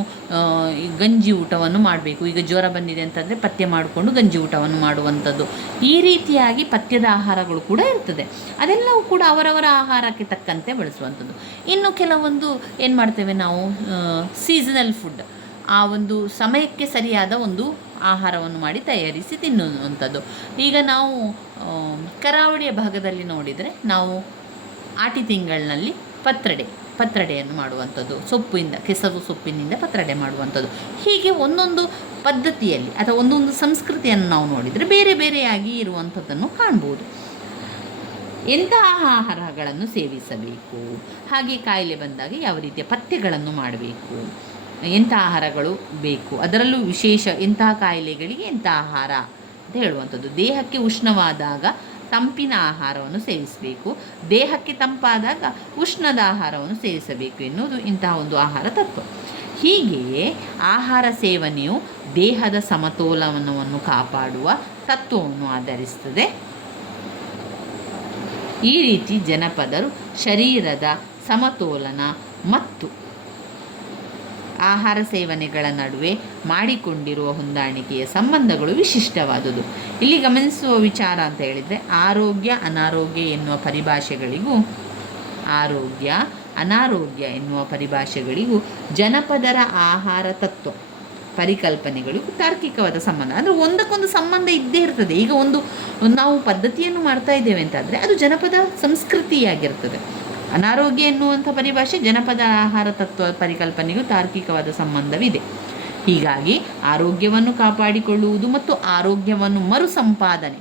ಗಂಜಿ ಊಟವನ್ನು ಮಾಡಬೇಕು. ಈಗ ಜ್ವರ ಬಂದಿದೆ ಅಂತಂದರೆ ಪಥ್ಯ ಮಾಡಿಕೊಂಡು ಗಂಜಿ ಊಟವನ್ನು ಮಾಡುವಂಥದ್ದು. ಈ ರೀತಿಯಾಗಿ ಪಥ್ಯದ ಆಹಾರಗಳು ಕೂಡ ಇರ್ತದೆ. ಅದೆಲ್ಲವೂ ಕೂಡ ಅವರವರ ಆಹಾರಕ್ಕೆ ತಕ್ಕಂತೆ ಬಳಸುವಂಥದ್ದು. ಇನ್ನು ಕೆಲವೊಂದು ಏನು ಮಾಡ್ತೇವೆ ನಾವು, ಸೀಸನಲ್ ಫುಡ್, ಆ ಒಂದು ಸಮಯಕ್ಕೆ ಸರಿಯಾದ ಒಂದು ಆಹಾರವನ್ನು ಮಾಡಿ ತಯಾರಿಸಿ ತಿನ್ನುವಂಥದ್ದು. ಈಗ ನಾವು ಕರಾವಳಿಯ ಭಾಗದಲ್ಲಿ ನೋಡಿದರೆ ನಾವು ಆಟಿ ತಿಂಗಳಿನಲ್ಲಿ ಪತ್ರಡೆಯನ್ನು ಮಾಡುವಂಥದ್ದು, ಕೆಸರು ಸೊಪ್ಪಿನಿಂದ ಪತ್ರಡೆ ಮಾಡುವಂಥದ್ದು. ಹೀಗೆ ಒಂದೊಂದು ಪದ್ಧತಿಯಲ್ಲಿ ಅಥವಾ ಒಂದೊಂದು ಸಂಸ್ಕೃತಿಯನ್ನು ನಾವು ನೋಡಿದರೆ ಬೇರೆ ಬೇರೆಯಾಗಿ ಇರುವಂಥದ್ದನ್ನು ಕಾಣ್ಬೋದು. ಎಂತಹ ಆಹಾರಗಳನ್ನು ಸೇವಿಸಬೇಕು, ಹಾಗೆ ಕಾಯಿಲೆ ಬಂದಾಗ ಯಾವ ರೀತಿಯ ಪಥ್ಯಗಳನ್ನು ಮಾಡಬೇಕು, ಎಂಥ ಆಹಾರಗಳು ಬೇಕು, ಅದರಲ್ಲೂ ವಿಶೇಷ ಎಂತಹ ಕಾಯಿಲೆಗಳಿಗೆ ಎಂಥ ಆಹಾರ ಅಂತ ಹೇಳುವಂಥದ್ದು. ದೇಹಕ್ಕೆ ಉಷ್ಣವಾದಾಗ ತಂಪಿನ ಆಹಾರವನ್ನು ಸೇವಿಸಬೇಕು, ದೇಹಕ್ಕೆ ತಂಪಾದಾಗ ಉಷ್ಣದ ಆಹಾರವನ್ನು ಸೇವಿಸಬೇಕು ಎನ್ನುವುದು ಇಂತಹ ಒಂದು ಆಹಾರ ತತ್ವ. ಹೀಗೆಯೇ ಆಹಾರ ಸೇವನೆಯು ದೇಹದ ಸಮತೋಲನವನ್ನು ಕಾಪಾಡುವ ತತ್ವವನ್ನು ಆಧರಿಸುತ್ತದೆ. ಈ ರೀತಿ ಜನಪದರು ಶರೀರದ ಸಮತೋಲನ ಮತ್ತು ಆಹಾರ ಸೇವನೆಗಳ ನಡುವೆ ಮಾಡಿಕೊಂಡಿರುವ ಹೊಂದಾಣಿಕೆಯ ಸಂಬಂಧಗಳು ವಿಶಿಷ್ಟವಾದುದು. ಇಲ್ಲಿ ಗಮನಿಸುವ ವಿಚಾರ ಅಂತ ಹೇಳಿದರೆ, ಆರೋಗ್ಯ ಅನಾರೋಗ್ಯ ಎನ್ನುವ ಪರಿಭಾಷೆಗಳಿಗೂ ಆರೋಗ್ಯ ಅನಾರೋಗ್ಯ ಎನ್ನುವ ಪರಿಭಾಷೆಗಳಿಗೂ ಜನಪದರ ಆಹಾರ ತತ್ವ ಪರಿಕಲ್ಪನೆಗಳಿಗೂ ತಾರ್ಕಿಕವಾದ ಸಂಬಂಧ, ಅಂದರೆ ಒಂದಕ್ಕೊಂದು ಸಂಬಂಧ ಇದ್ದೇ ಇರ್ತದೆ. ಈಗ ನಾವು ಪದ್ಧತಿಯನ್ನು ಮಾಡ್ತಾ ಇದ್ದೇವೆ ಅಂತಾದರೆ ಅದು ಜನಪದ ಸಂಸ್ಕೃತಿಯಾಗಿರ್ತದೆ. ಅನಾರೋಗ್ಯ ಎನ್ನುವಂಥ ಪರಿಭಾಷೆ ಜನಪದ ಆಹಾರ ತತ್ವ ಪರಿಕಲ್ಪನೆಗೂ ತಾರ್ಕಿಕವಾದ ಸಂಬಂಧವಿದೆ. ಹೀಗಾಗಿ ಆರೋಗ್ಯವನ್ನು ಕಾಪಾಡಿಕೊಳ್ಳುವುದು ಮತ್ತು ಆರೋಗ್ಯವನ್ನು ಮರು ಸಂಪಾದನೆ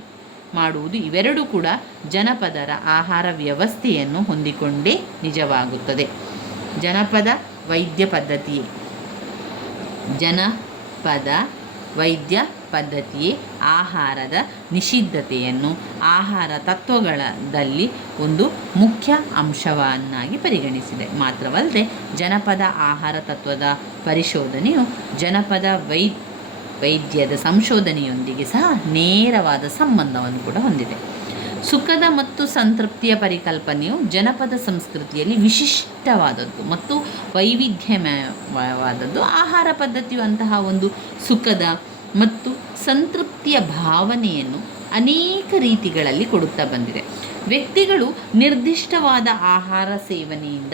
ಮಾಡುವುದು ಇವೆರಡೂ ಕೂಡ ಜನಪದರ ಆಹಾರ ವ್ಯವಸ್ಥೆಯನ್ನು ಹೊಂದಿಕೊಂಡೇ ನಿಜವಾಗುತ್ತದೆ. ಜನಪದ ವೈದ್ಯ ಪದ್ಧತಿಯೇ ಆಹಾರದ ನಿಷಿದ್ಧತೆಯನ್ನು ಆಹಾರ ತತ್ವಗಳಲ್ಲಿ ಒಂದು ಮುಖ್ಯ ಅಂಶವನ್ನಾಗಿ ಪರಿಗಣಿಸಿದೆ. ಮಾತ್ರವಲ್ಲದೆ ಜನಪದ ಆಹಾರ ತತ್ವದ ಪರಿಶೋಧನೆಯು ಜನಪದ ವೈದ್ಯದ ಸಂಶೋಧನೆಯೊಂದಿಗೆ ಸಹ ನೇರವಾದ ಸಂಬಂಧವನ್ನು ಕೂಡ ಹೊಂದಿದೆ. ಸುಖದ ಮತ್ತು ಸಂತೃಪ್ತಿಯ ಪರಿಕಲ್ಪನೆಯು ಜನಪದ ಸಂಸ್ಕೃತಿಯಲ್ಲಿ ವಿಶಿಷ್ಟವಾದದ್ದು ಮತ್ತು ವೈವಿಧ್ಯಮಯವಾದದ್ದು. ಆಹಾರ ಪದ್ಧತಿಯು ಅಂತಹ ಒಂದು ಸುಖದ ಮತ್ತು ಸಂತೃಪ್ತಿಯ ಭಾವನೆಯನ್ನು ಅನೇಕ ರೀತಿಗಳಲ್ಲಿ ಕೊಡುತ್ತಾ ಬಂದಿದೆ. ವ್ಯಕ್ತಿಗಳು ನಿರ್ದಿಷ್ಟವಾದ ಆಹಾರ ಸೇವನೆಯಿಂದ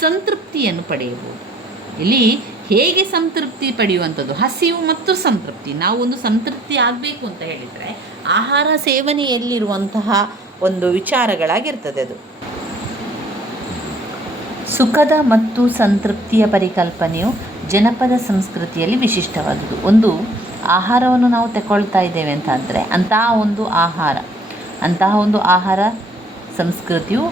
ಸಂತೃಪ್ತಿಯನ್ನು ಪಡೆಯಬಹುದು. ಇಲ್ಲಿ ಹೇಗೆ ಸಂತೃಪ್ತಿ ಪಡೆಯುವಂಥದ್ದು? ಹಸಿವು ಮತ್ತು ಸಂತೃಪ್ತಿ. ನಾವು ಒಂದು ಸಂತೃಪ್ತಿ ಆಗಬೇಕು ಅಂತ ಹೇಳಿದರೆ ಆಹಾರ ಸೇವನೆಯಲ್ಲಿರುವಂತಹ ಒಂದು ವಿಚಾರಗಳಾಗಿರ್ತದೆ ಅದು. ಸುಖದ ಮತ್ತು ಸಂತೃಪ್ತಿಯ ಪರಿಕಲ್ಪನೆಯು ಜನಪದ ಸಂಸ್ಕೃತಿಯಲ್ಲಿ ವಿಶಿಷ್ಟವಾದುದು. ಒಂದು ಆಹಾರವನ್ನು ನಾವು ತಗೊಳ್ತಾ ಇದ್ದೇವೆ ಅಂತ ಅಂದರೆ ಅಂತಹ ಒಂದು ಆಹಾರ ಸಂಸ್ಕೃತಿಯು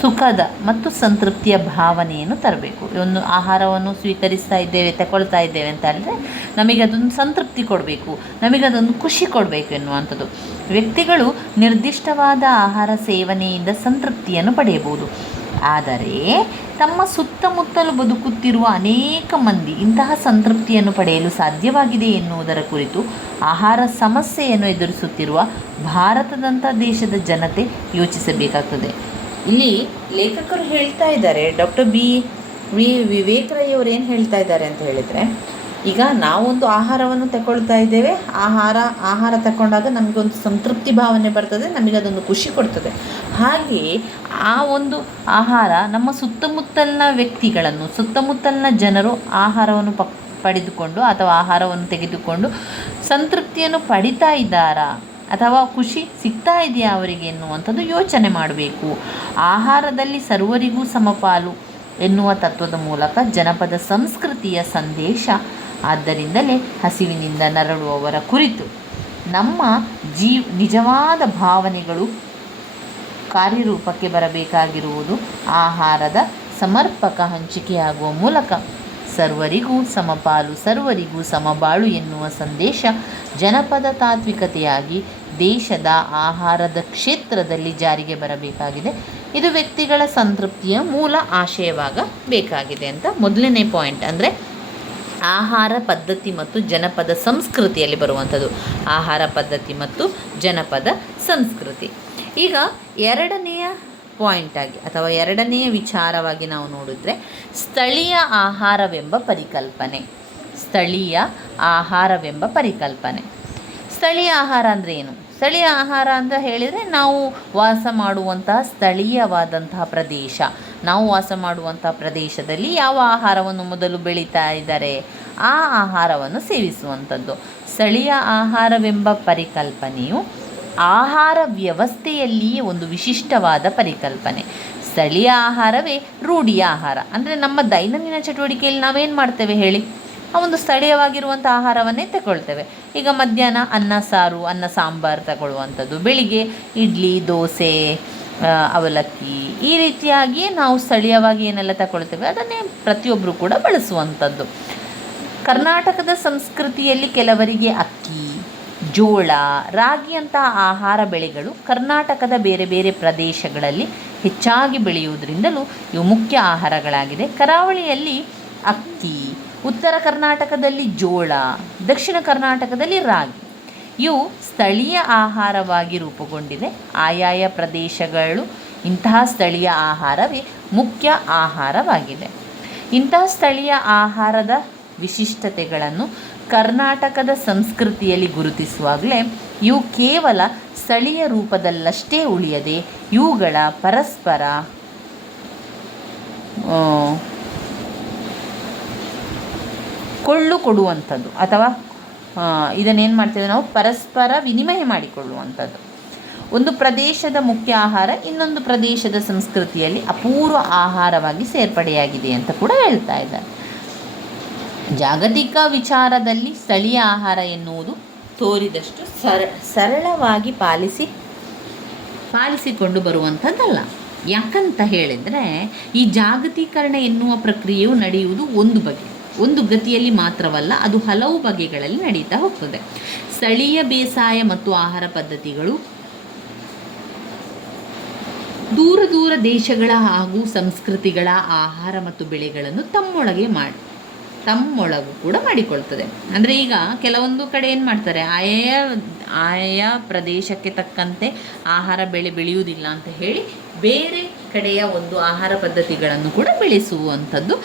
ಸುಖದ ಮತ್ತು ಸಂತೃಪ್ತಿಯ ಭಾವನೆಯನ್ನು ತರಬೇಕು. ಒಂದು ಆಹಾರವನ್ನು ಸ್ವೀಕರಿಸ್ತಾ ಇದ್ದೇವೆ, ತಗೊಳ್ತಾ ಇದ್ದೇವೆ ಅಂತ ಹೇಳಿದ್ರೆ ನಮಗೆ ಅದೊಂದು ಸಂತೃಪ್ತಿ ಕೊಡಬೇಕು, ನಮಗದೊಂದು ಖುಷಿ ಕೊಡಬೇಕು ಎನ್ನುವಂಥದ್ದು. ವ್ಯಕ್ತಿಗಳು ನಿರ್ದಿಷ್ಟವಾದ ಆಹಾರ ಸೇವನೆಯಿಂದ ಸಂತೃಪ್ತಿಯನ್ನು ಪಡೆಯಬಹುದು. ಆದರೆ ತಮ್ಮ ಸುತ್ತಮುತ್ತಲು ಬದುಕುತ್ತಿರುವ ಅನೇಕ ಮಂದಿ ಇಂತಹ ಸಂತೃಪ್ತಿಯನ್ನು ಪಡೆಯಲು ಸಾಧ್ಯವಾಗಿದೆ ಎನ್ನುವುದರ ಕುರಿತು ಆಹಾರ ಸಮಸ್ಯೆಯನ್ನು ಎದುರಿಸುತ್ತಿರುವ ಭಾರತದಂಥ ದೇಶದ ಜನತೆ ಯೋಚಿಸಬೇಕಾಗ್ತದೆ. ಇಲ್ಲಿ ಲೇಖಕರು ಹೇಳ್ತಾ ಇದ್ದಾರೆ, ಡಾಕ್ಟರ್ ವಿವೇಕ್ ರೈ ಅವರು ಏನು ಹೇಳ್ತಾ ಇದ್ದಾರೆ ಅಂತ ಹೇಳಿದರೆ, ಈಗ ನಾವೊಂದು ಆಹಾರವನ್ನು ತಗೊಳ್ತಾ ಇದ್ದೇವೆ, ಆಹಾರ ತಗೊಂಡಾಗ ನಮಗೊಂದು ಸಂತೃಪ್ತಿ ಭಾವನೆ ಬರ್ತದೆ, ನಮಗದೊಂದು ಖುಷಿ ಕೊಡ್ತದೆ. ಹಾಗೆಯೇ ಆ ಒಂದು ಆಹಾರ ನಮ್ಮ ಸುತ್ತಮುತ್ತಲಿನ ವ್ಯಕ್ತಿಗಳನ್ನು, ಸುತ್ತಮುತ್ತಲಿನ ಜನರು ಆಹಾರವನ್ನು ಪಡೆದುಕೊಂಡು ಅಥವಾ ಆಹಾರವನ್ನು ತೆಗೆದುಕೊಂಡು ಸಂತೃಪ್ತಿಯನ್ನು ಪಡಿತಾ ಇದ್ದಾರಾ ಅಥವಾ ಖುಷಿ ಸಿಗ್ತಾ ಇದೆಯಾ ಅವರಿಗೆ ಎನ್ನುವಂಥದ್ದು ಯೋಚನೆ ಮಾಡಬೇಕು. ಆಹಾರದಲ್ಲಿ ಸರ್ವರಿಗೂ ಸಮಪಾಲು ಎನ್ನುವ ತತ್ವದ ಮೂಲಕ ಜನಪದ ಸಂಸ್ಕೃತಿಯ ಸಂದೇಶ. ಆದ್ದರಿಂದಲೇ ಹಸಿವಿನಿಂದ ನರಳುವವರ ಕುರಿತು ನಮ್ಮ ನಿಜವಾದ ಭಾವನೆಗಳು ಕಾರ್ಯರೂಪಕ್ಕೆ ಬರಬೇಕಾಗಿರುವುದು ಆಹಾರದ ಸಮರ್ಪಕ ಹಂಚಿಕೆಯಾಗುವ ಮೂಲಕ. ಸರ್ವರಿಗೂ ಸಮಪಾಲು, ಸರ್ವರಿಗೂ ಸಮಬಾಳು ಎನ್ನುವ ಸಂದೇಶ ಜನಪದ ತಾತ್ವಿಕತೆಯಾಗಿ ದೇಶದ ಆಹಾರದ ಕ್ಷೇತ್ರದಲ್ಲಿ ಜಾರಿಗೆ ಬರಬೇಕಾಗಿದೆ. ಇದು ವ್ಯಕ್ತಿಗಳ ಸಂತೃಪ್ತಿಯ ಮೂಲ ಆಶಯವಾಗಬೇಕಾಗಿದೆ ಅಂತ ಮೊದಲನೇ ಪಾಯಿಂಟ್. ಅಂದರೆ ಆಹಾರ ಪದ್ಧತಿ ಮತ್ತು ಜನಪದ ಸಂಸ್ಕೃತಿಯಲ್ಲಿ ಬರುವಂಥದ್ದು ಆಹಾರ ಪದ್ಧತಿ ಮತ್ತು ಜನಪದ ಸಂಸ್ಕೃತಿ. ಈಗ ಎರಡನೆಯ ಪಾಯಿಂಟಾಗಿ ಅಥವಾ ಎರಡನೆಯ ವಿಚಾರವಾಗಿ ನಾವು ನೋಡಿದ್ರೆ ಸ್ಥಳೀಯ ಆಹಾರವೆಂಬ ಪರಿಕಲ್ಪನೆ. ಸ್ಥಳೀಯ ಆಹಾರ ಅಂದರೆ ಏನು? ಸ್ಥಳೀಯ ಆಹಾರ ಅಂತ ಹೇಳಿದರೆ ನಾವು ವಾಸ ಮಾಡುವಂತಹ ಸ್ಥಳೀಯವಾದಂತಹ ಪ್ರದೇಶ, ನಾವು ವಾಸ ಮಾಡುವಂತಹ ಪ್ರದೇಶದಲ್ಲಿ ಯಾವ ಆಹಾರವನ್ನು ಮೊದಲು ಬೆಳೀತಾ ಇದ್ದಾರೆ ಆ ಆಹಾರವನ್ನು ಸೇವಿಸುವಂಥದ್ದು. ಸ್ಥಳೀಯ ಆಹಾರವೆಂಬ ಪರಿಕಲ್ಪನೆಯು ಆಹಾರ ವ್ಯವಸ್ಥೆಯಲ್ಲಿಯೇ ಒಂದು ವಿಶಿಷ್ಟವಾದ ಪರಿಕಲ್ಪನೆ. ಸ್ಥಳೀಯ ಆಹಾರವೇ ರೂಢಿಯ ಆಹಾರ. ಅಂದರೆ ನಮ್ಮ ದೈನಂದಿನ ಚಟುವಟಿಕೆಯಲ್ಲಿ ನಾವೇನು ಮಾಡ್ತೇವೆ ಹೇಳಿ? ಆ ಒಂದು ಸ್ಥಳೀಯವಾಗಿರುವಂಥ ಆಹಾರವನ್ನೇ ತಗೊಳ್ತೇವೆ. ಈಗ ಮಧ್ಯಾಹ್ನ ಅನ್ನ ಸಾರು, ಅನ್ನ ಸಾಂಬಾರು ತಗೊಳ್ಳುವಂಥದ್ದು, ಬೆಳಿಗ್ಗೆ ಇಡ್ಲಿ, ದೋಸೆ, ಅವಲಕ್ಕಿ, ಈ ರೀತಿಯಾಗಿ ನಾವು ಸ್ಥಳೀಯವಾಗಿ ಏನೆಲ್ಲ ತಗೊಳ್ತೇವೆ ಅದನ್ನೇ ಪ್ರತಿಯೊಬ್ಬರು ಕೂಡ ಬಳಸುವಂಥದ್ದು. ಕರ್ನಾಟಕದ ಸಂಸ್ಕೃತಿಯಲ್ಲಿ ಕೆಲವರಿಗೆ ಅಕ್ಕಿ, ಜೋಳ, ರಾಗಿಯಂತಹ ಆಹಾರ ಬೆಳೆಗಳು ಕರ್ನಾಟಕದ ಬೇರೆ ಬೇರೆ ಪ್ರದೇಶಗಳಲ್ಲಿ ಹೆಚ್ಚಾಗಿ ಬೆಳೆಯುವುದರಿಂದಲೂ ಇವು ಮುಖ್ಯ ಆಹಾರಗಳಾಗಿದೆ. ಕರಾವಳಿಯಲ್ಲಿ ಅಕ್ಕಿ, ಉತ್ತರ ಕರ್ನಾಟಕದಲ್ಲಿ ಜೋಳ, ದಕ್ಷಿಣ ಕರ್ನಾಟಕದಲ್ಲಿ ರಾಗಿ ಇವು ಸ್ಥಳೀಯ ಆಹಾರವಾಗಿ ರೂಪುಗೊಂಡಿದೆ. ಆಯಾಯ ಪ್ರದೇಶಗಳು ಇಂತಹ ಸ್ಥಳೀಯ ಆಹಾರವೇ ಮುಖ್ಯ ಆಹಾರವಾಗಿದೆ. ಇಂತಹ ಸ್ಥಳೀಯ ಆಹಾರದ ವಿಶಿಷ್ಟತೆಗಳನ್ನು ಕರ್ನಾಟಕದ ಸಂಸ್ಕೃತಿಯಲ್ಲಿ ಗುರುತಿಸುವಾಗಲೇ ಇವು ಕೇವಲ ಸ್ಥಳೀಯ ರೂಪದಲ್ಲಷ್ಟೇ ಉಳಿಯದೆ ಇವುಗಳ ಪರಸ್ಪರ ಕೊಳ್ಳು ಕೊಡುವಂಥದ್ದು ಅಥವಾ ಇದನ್ನೇನು ಮಾಡ್ತೇವೆ ನಾವು ಪರಸ್ಪರ ವಿನಿಮಯ ಮಾಡಿಕೊಳ್ಳುವಂಥದ್ದು. ಒಂದು ಪ್ರದೇಶದ ಮುಖ್ಯ ಆಹಾರ ಇನ್ನೊಂದು ಪ್ರದೇಶದ ಸಂಸ್ಕೃತಿಯಲ್ಲಿ ಅಪೂರ್ವ ಆಹಾರವಾಗಿ ಸೇರ್ಪಡೆಯಾಗಿದೆ ಅಂತ ಕೂಡ ಹೇಳ್ತಾ ಇದ್ದಾರೆ. ಜಾಗತಿಕ ವಿಚಾರದಲ್ಲಿ ಸ್ಥಳೀಯ ಆಹಾರ ಎನ್ನುವುದು ತೋರಿದಷ್ಟು ಸರಳವಾಗಿ ಪಾಲಿಸಿಕೊಂಡು ಬರುವಂಥದ್ದಲ್ಲ. ಯಾಕಂತ ಹೇಳಿದರೆ ಈ ಜಾಗತೀಕರಣ ಎನ್ನುವ ಪ್ರಕ್ರಿಯೆಯು ನಡೆಯುವುದು ಒಂದು ಗತಿಯಲ್ಲಿ ಮಾತ್ರವಲ್ಲ, ಅದು ಹಲವು ಬಗೆಗಳಲ್ಲಿ ನಡೀತಾ ಹೋಗ್ತದೆ. ಸ್ಥಳೀಯ ಬೇಸಾಯ ಮತ್ತು ಆಹಾರ ಪದ್ಧತಿಗಳು ದೂರ ದೇಶಗಳ ಹಾಗೂ ಸಂಸ್ಕೃತಿಗಳ ಆಹಾರ ಮತ್ತು ಬೆಳೆಗಳನ್ನು ತಮ್ಮೊಳಗೂ ಕೂಡ ಮಾಡಿಕೊಳ್ತದೆ. ಅಂದರೆ ಈಗ ಕೆಲವೊಂದು ಕಡೆ ಏನು ಮಾಡ್ತಾರೆ, ಆಯಾ ಪ್ರದೇಶಕ್ಕೆ ತಕ್ಕಂತೆ ಆಹಾರ ಬೆಳೆಯುವುದಿಲ್ಲ ಅಂತ ಹೇಳಿ ಬೇರೆ ಕಡೆಯ ಒಂದು ಆಹಾರ ಪದ್ಧತಿಗಳನ್ನು ಕೂಡ ಬೆಳೆಸುವಂಥದ್ದು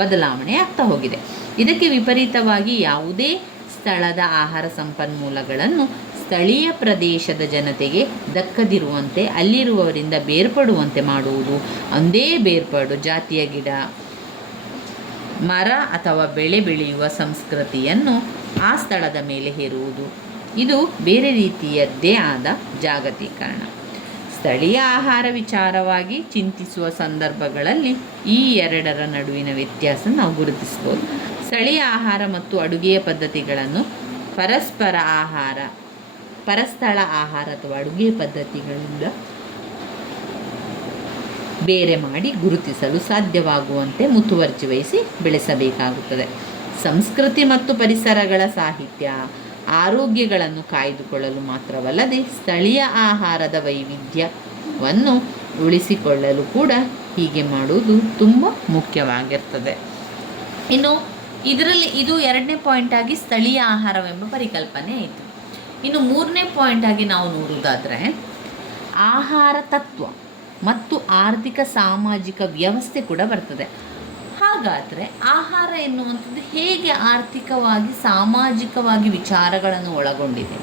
ಬದಲಾವಣೆ ಆಗ್ತಾ ಹೋಗಿದೆ. ಇದಕ್ಕೆ ವಿಪರೀತವಾಗಿ ಯಾವುದೇ ಸ್ಥಳದ ಆಹಾರ ಸಂಪನ್ಮೂಲಗಳನ್ನು ಸ್ಥಳೀಯ ಪ್ರದೇಶದ ಜನತೆಗೆ ದಕ್ಕದಿರುವಂತೆ ಅಲ್ಲಿರುವವರಿಂದ ಬೇರ್ಪಡುವಂತೆ ಮಾಡುವುದು, ಒಂದೇ ಬೇರ್ಪಡು ಜಾತಿಯ ಗಿಡ, ಮರ ಅಥವಾ ಬೆಳೆ ಬೆಳೆಯುವ ಸಂಸ್ಕೃತಿಯನ್ನು ಆ ಸ್ಥಳದ ಮೇಲೆ ಹೇರುವುದು, ಇದು ಬೇರೆ ರೀತಿಯದ್ದೇ ಆದ ಜಾಗತೀಕರಣ. ಸ್ಥಳೀಯ ಆಹಾರ ವಿಚಾರವಾಗಿ ಚಿಂತಿಸುವ ಸಂದರ್ಭಗಳಲ್ಲಿ ಈ ಎರಡರ ನಡುವಿನ ವ್ಯತ್ಯಾಸ ನಾವು ಗುರುತಿಸ್ಬೋದು. ಸ್ಥಳೀಯ ಆಹಾರ ಮತ್ತು ಅಡುಗೆಯ ಪದ್ಧತಿಗಳನ್ನು ಪರಸ್ಥಳ ಆಹಾರ ಅಥವಾ ಅಡುಗೆ ಪದ್ಧತಿಗಳಿಂದ ಬೇರೆ ಮಾಡಿ ಗುರುತಿಸಲು ಸಾಧ್ಯವಾಗುವಂತೆ ಮುತುವರ್ಜಿ ವಹಿಸಿ ಬೆಳೆಸಬೇಕಾಗುತ್ತದೆ. ಸಂಸ್ಕೃತಿ ಮತ್ತು ಪರಿಸರಗಳ ಸಾಹಿತ್ಯ ಆರೋಗ್ಯಗಳನ್ನು ಕಾಯ್ದುಕೊಳ್ಳಲು ಮಾತ್ರವಲ್ಲದೆ ಸ್ಥಳೀಯ ಆಹಾರದ ವೈವಿಧ್ಯವನ್ನು ಉಳಿಸಿಕೊಳ್ಳಲು ಕೂಡ ಹೀಗೆ ಮಾಡುವುದು ತುಂಬ ಮುಖ್ಯವಾಗಿರ್ತದೆ. ಇನ್ನು ಇದು 2ನೇ ಪಾಯಿಂಟಾಗಿ ಸ್ಥಳೀಯ ಆಹಾರವೆಂಬ ಪರಿಕಲ್ಪನೆ ಆಯಿತು. ಇನ್ನು 3ನೇ ಪಾಯಿಂಟಾಗಿ ನಾವು ನೋಡುವುದಾದರೆ ಆಹಾರ ತತ್ವ ಮತ್ತು ಆರ್ಥಿಕ ಸಾಮಾಜಿಕ ವ್ಯವಸ್ಥೆ ಕೂಡ ಬರ್ತದೆ. ಹಾಗಾದರೆ ಆಹಾರ ಎನ್ನುವಂಥದ್ದು ಹೇಗೆ ಆರ್ಥಿಕವಾಗಿ ಸಾಮಾಜಿಕವಾಗಿ ವಿಚಾರಗಳನ್ನು ಒಳಗೊಂಡಿದೆ?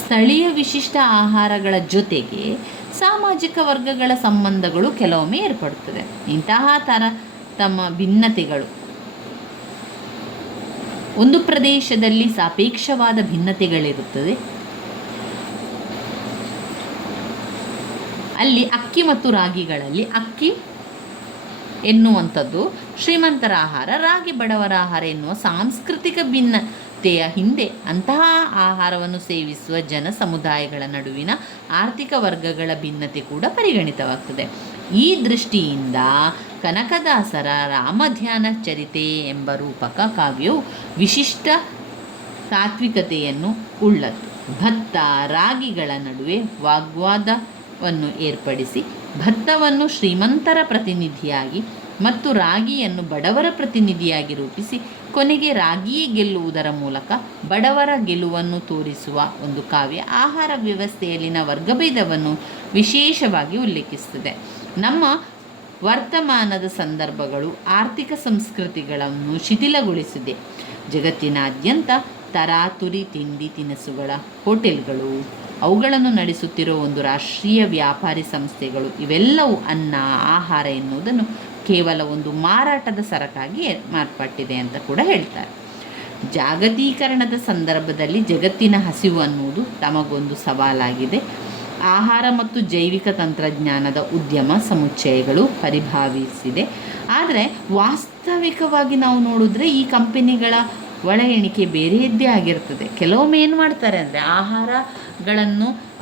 ಸ್ಥಳೀಯ ವಿಶಿಷ್ಟ ಆಹಾರಗಳ ಜೊತೆಗೆ ಸಾಮಾಜಿಕ ವರ್ಗಗಳ ಸಂಬಂಧಗಳು ಕೆಲವೊಮ್ಮೆ ಏರ್ಪಡುತ್ತದೆ. ಇಂತಹ ತಮ್ಮ ಭಿನ್ನತೆಗಳು ಒಂದು ಪ್ರದೇಶದಲ್ಲಿ ಸಾಪೇಕ್ಷವಾದ ಭಿನ್ನತೆಗಳಿರುತ್ತದೆ. ಅಲ್ಲಿ ಅಕ್ಕಿ ಮತ್ತು ರಾಗಿಗಳಲ್ಲಿ ಅಕ್ಕಿ ಎನ್ನುವಂಥದ್ದು ಶ್ರೀಮಂತರ ಆಹಾರ, ರಾಗಿ ಬಡವರ ಆಹಾರ ಎನ್ನುವ ಸಾಂಸ್ಕೃತಿಕ ಭಿನ್ನತೆಯ ಹಿಂದೆ ಅಂತಹ ಆಹಾರವನ್ನು ಸೇವಿಸುವ ಜನ ಸಮುದಾಯಗಳ ನಡುವಿನ ಆರ್ಥಿಕ ವರ್ಗಗಳ ಭಿನ್ನತೆ ಕೂಡ ಪರಿಗಣಿತವಾಗ್ತದೆ. ಈ ದೃಷ್ಟಿಯಿಂದ ಕನಕದಾಸರ ರಾಮಧ್ಯಾನ ಚರಿತೆ ಎಂಬ ರೂಪಕ ಕಾವ್ಯವು ವಿಶಿಷ್ಟ ತಾತ್ವಿಕತೆಯನ್ನು ಉಳ್ಳದ್ದು. ಭತ್ತ ರಾಗಿಗಳ ನಡುವೆ ವಾಗ್ವಾದವನ್ನು ಏರ್ಪಡಿಸಿ ಭತ್ತವನ್ನು ಶ್ರೀಮಂತರ ಪ್ರತಿನಿಧಿಯಾಗಿ ಮತ್ತು ರಾಗಿಯನ್ನು ಬಡವರ ಪ್ರತಿನಿಧಿಯಾಗಿ ರೂಪಿಸಿ ಕೊನೆಗೆ ರಾಗಿಯೇ ಗೆಲ್ಲುವುದರ ಮೂಲಕ ಬಡವರ ಗೆಲುವನ್ನು ತೋರಿಸುವ ಒಂದು ಕಾವ್ಯ ಆಹಾರ ವ್ಯವಸ್ಥೆಯಲ್ಲಿನ ವರ್ಗಭೇದವನ್ನು ವಿಶೇಷವಾಗಿ ಉಲ್ಲೇಖಿಸುತ್ತದೆ. ನಮ್ಮ ವರ್ತಮಾನದ ಸಂದರ್ಭಗಳು ಆರ್ಥಿಕ ಸಂಸ್ಕೃತಿಗಳನ್ನು ಶಿಥಿಲಗೊಳಿಸಿದೆ. ಜಗತ್ತಿನಾದ್ಯಂತ ತರಾತುರಿ ತಿಂಡಿ ತಿನಿಸುಗಳ ಹೋಟೆಲ್ಗಳು, ಅವುಗಳನ್ನು ನಡೆಸುತ್ತಿರುವ ಒಂದು ರಾಷ್ಟ್ರೀಯ ವ್ಯಾಪಾರಿ ಸಂಸ್ಥೆಗಳು ಇವೆಲ್ಲವೂ ಅನ್ನ ಆಹಾರ ಎನ್ನುವುದನ್ನು ಕೇವಲ ಒಂದು ಮಾರಾಟದ ಸರಕಾಗಿ ಮಾರ್ಪಟ್ಟಿದೆ ಅಂತ ಕೂಡ ಹೇಳ್ತಾರೆ. ಜಾಗತೀಕರಣದ ಸಂದರ್ಭದಲ್ಲಿ ಜಗತ್ತಿನ ಹಸಿವು ಅನ್ನುವುದು ತಮಗೊಂದು ಸವಾಲಾಗಿದೆ. ಆಹಾರ ಮತ್ತು ಜೈವಿಕ ತಂತ್ರಜ್ಞಾನದ ಉದ್ಯಮ ಸಮುಚ್ಚಯಗಳು ಪರಿಭಾವಿಸಿದೆ. ಆದರೆ ವಾಸ್ತವಿಕವಾಗಿ ನಾವು ನೋಡಿದ್ರೆ ಈ ಕಂಪನಿಗಳ ಒಳ ಎಣಿಕೆ ಬೇರೆಯದ್ದೇ ಆಗಿರ್ತದೆ. ಕೆಲವೊಮ್ಮೆ ಏನು ಮಾಡ್ತಾರೆ ಅಂದರೆ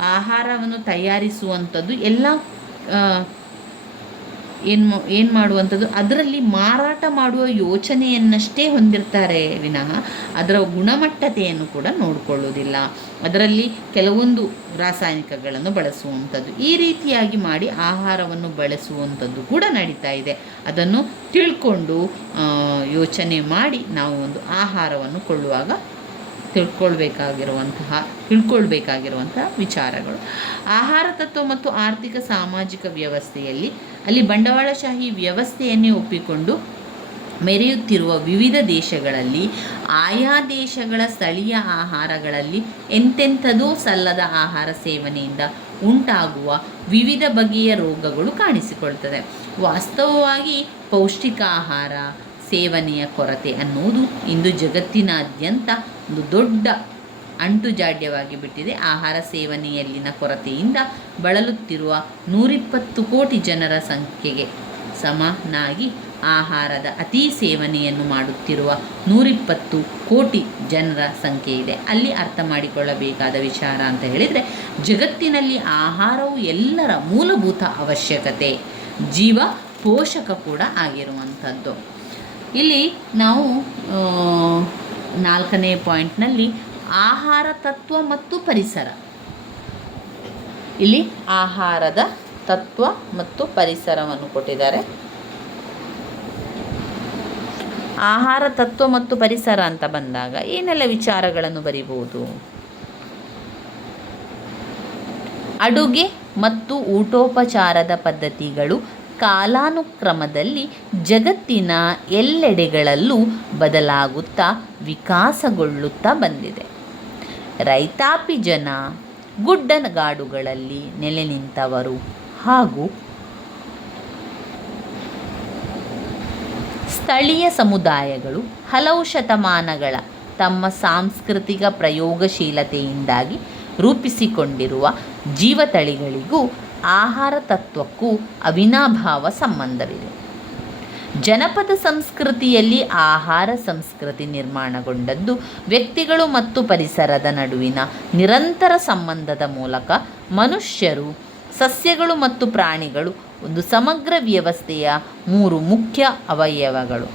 ಆಹಾರವನ್ನು ತಯಾರಿಸುವಂಥದ್ದು ಎಲ್ಲ ಏನು ಮಾಡುವಂಥದ್ದು, ಅದರಲ್ಲಿ ಮಾರಾಟ ಮಾಡುವ ಯೋಚನೆಯನ್ನಷ್ಟೇ ಹೊಂದಿರ್ತಾರೆ ವಿನಃ ಅದರ ಗುಣಮಟ್ಟತೆಯನ್ನು ಕೂಡ ನೋಡಿಕೊಳ್ಳುವುದಿಲ್ಲ. ಅದರಲ್ಲಿ ಕೆಲವೊಂದು ರಾಸಾಯನಿಕಗಳನ್ನು ಬಳಸುವಂಥದ್ದು, ಈ ರೀತಿಯಾಗಿ ಮಾಡಿ ಆಹಾರವನ್ನು ಬಳಸುವಂಥದ್ದು ಕೂಡ ನಡೀತಾ ಇದೆ. ಅದನ್ನು ತಿಳ್ಕೊಂಡು ಯೋಚನೆ ಮಾಡಿ ನಾವು ಒಂದು ಆಹಾರವನ್ನು ಕೊಳ್ಳುವಾಗ ತಿಳ್ಕೊಳ್ಬೇಕಾಗಿರುವಂತಹ ವಿಚಾರಗಳು. ಆಹಾರ ತತ್ವ ಮತ್ತು ಆರ್ಥಿಕ ಸಾಮಾಜಿಕ ವ್ಯವಸ್ಥೆಯಲ್ಲಿ ಅಲ್ಲಿ ಬಂಡವಾಳಶಾಹಿ ವ್ಯವಸ್ಥೆಯನ್ನೇ ಒಪ್ಪಿಕೊಂಡು ಮೆರೆಯುತ್ತಿರುವ ವಿವಿಧ ದೇಶಗಳಲ್ಲಿ ಆಯಾ ದೇಶಗಳ ಸ್ಥಳೀಯ ಆಹಾರಗಳಲ್ಲಿ ಎಂತೆಂಥದೋ ಸಲ್ಲದ ಆಹಾರ ಸೇವನೆಯಿಂದ ಉಂಟಾಗುವ ವಿವಿಧ ಬಗೆಯ ರೋಗಗಳು ಕಾಣಿಸಿಕೊಳ್ತದೆ. ವಾಸ್ತವವಾಗಿ ಪೌಷ್ಟಿಕ ಆಹಾರ ಸೇವನೆಯ ಕೊರತೆ ಅನ್ನುವುದು ಇಂದು ಜಗತ್ತಿನಾದ್ಯಂತ ಒಂದು ದೊಡ್ಡ ಅಂಟುಜಾಡ್ಯವಾಗಿ ಬಿಟ್ಟಿದೆ. ಆಹಾರ ಸೇವನೆಯಲ್ಲಿನ ಕೊರತೆಯಿಂದ ಬಳಲುತ್ತಿರುವ 120 ಕೋಟಿ ಜನರ ಸಂಖ್ಯೆಗೆ ಸಮನಾಗಿ ಆಹಾರದ ಅತಿ ಸೇವನೆಯನ್ನು ಮಾಡುತ್ತಿರುವ 120 ಕೋಟಿ ಜನರ ಸಂಖ್ಯೆ ಇದೆ. ಅಲ್ಲಿ ಅರ್ಥ ಮಾಡಿಕೊಳ್ಳಬೇಕಾದ ವಿಚಾರ ಅಂತ ಹೇಳಿದರೆ, ಜಗತ್ತಿನಲ್ಲಿ ಆಹಾರವು ಎಲ್ಲರ ಮೂಲಭೂತ ಅವಶ್ಯಕತೆ, ಜೀವ ಪೋಷಕ ಕೂಡ ಆಗಿರುವಂಥದ್ದು. ಇಲ್ಲಿ ನಾವು 4ನೇ ಪಾಯಿಂಟ್ನಲ್ಲಿ ಆಹಾರ ತತ್ವ ಮತ್ತು ಪರಿಸರ, ಇಲ್ಲಿ ಆಹಾರದ ತತ್ವ ಮತ್ತು ಪರಿಸರವನ್ನು ಕೊಟ್ಟಿದ್ದಾರೆ. ಆಹಾರ ತತ್ವ ಮತ್ತು ಪರಿಸರ ಅಂತ ಬಂದಾಗ ಏನೆಲ್ಲ ವಿಚಾರಗಳನ್ನು ಬರಿಬಹುದು? ಅಡುಗೆ ಮತ್ತು ಊಟೋಪಚಾರದ ಪದ್ಧತಿಗಳು ಕಾಲಾನುಕ್ರಮದಲ್ಲಿ ಜಗತ್ತಿನ ಎಲ್ಲೆಡೆಗಳಲ್ಲೂ ಬದಲಾಗುತ್ತಾ ವಿಕಾಸಗೊಳ್ಳುತ್ತಾ ಬಂದಿದೆ. ರೈತಾಪಿ ಜನ, ಗುಡ್ಡಗಾಡುಗಳಲ್ಲಿ ನೆಲೆ ನಿಂತವರು ಹಾಗೂ ಸ್ಥಳೀಯ ಸಮುದಾಯಗಳು ಹಲವು ಶತಮಾನಗಳ ತಮ್ಮ ಸಾಂಸ್ಕೃತಿಕ ಪ್ರಯೋಗಶೀಲತೆಯಿಂದಾಗಿ ರೂಪಿಸಿಕೊಂಡಿರುವ ಜೀವತಳಿಗಳಿಗೂ ಆಹಾರ ತತ್ವಕ್ಕೂ ಅವಿನಾಭಾವ ಸಂಬಂಧವಿದೆ. ಜನಪದ ಸಂಸ್ಕೃತಿಯಲ್ಲಿ ಆಹಾರ ಸಂಸ್ಕೃತಿ ನಿರ್ಮಾಣಗೊಂಡದ್ದು ವ್ಯಕ್ತಿಗಳು ಮತ್ತು ಪರಿಸರದ ನಡುವಿನ ನಿರಂತರ ಸಂಬಂಧದ ಮೂಲಕ. ಮನುಷ್ಯರು, ಸಸ್ಯಗಳು ಮತ್ತು ಪ್ರಾಣಿಗಳು ಒಂದು ಸಮಗ್ರ ವ್ಯವಸ್ಥೆಯ 3 ಮುಖ್ಯ ಅವಯವಗಳು.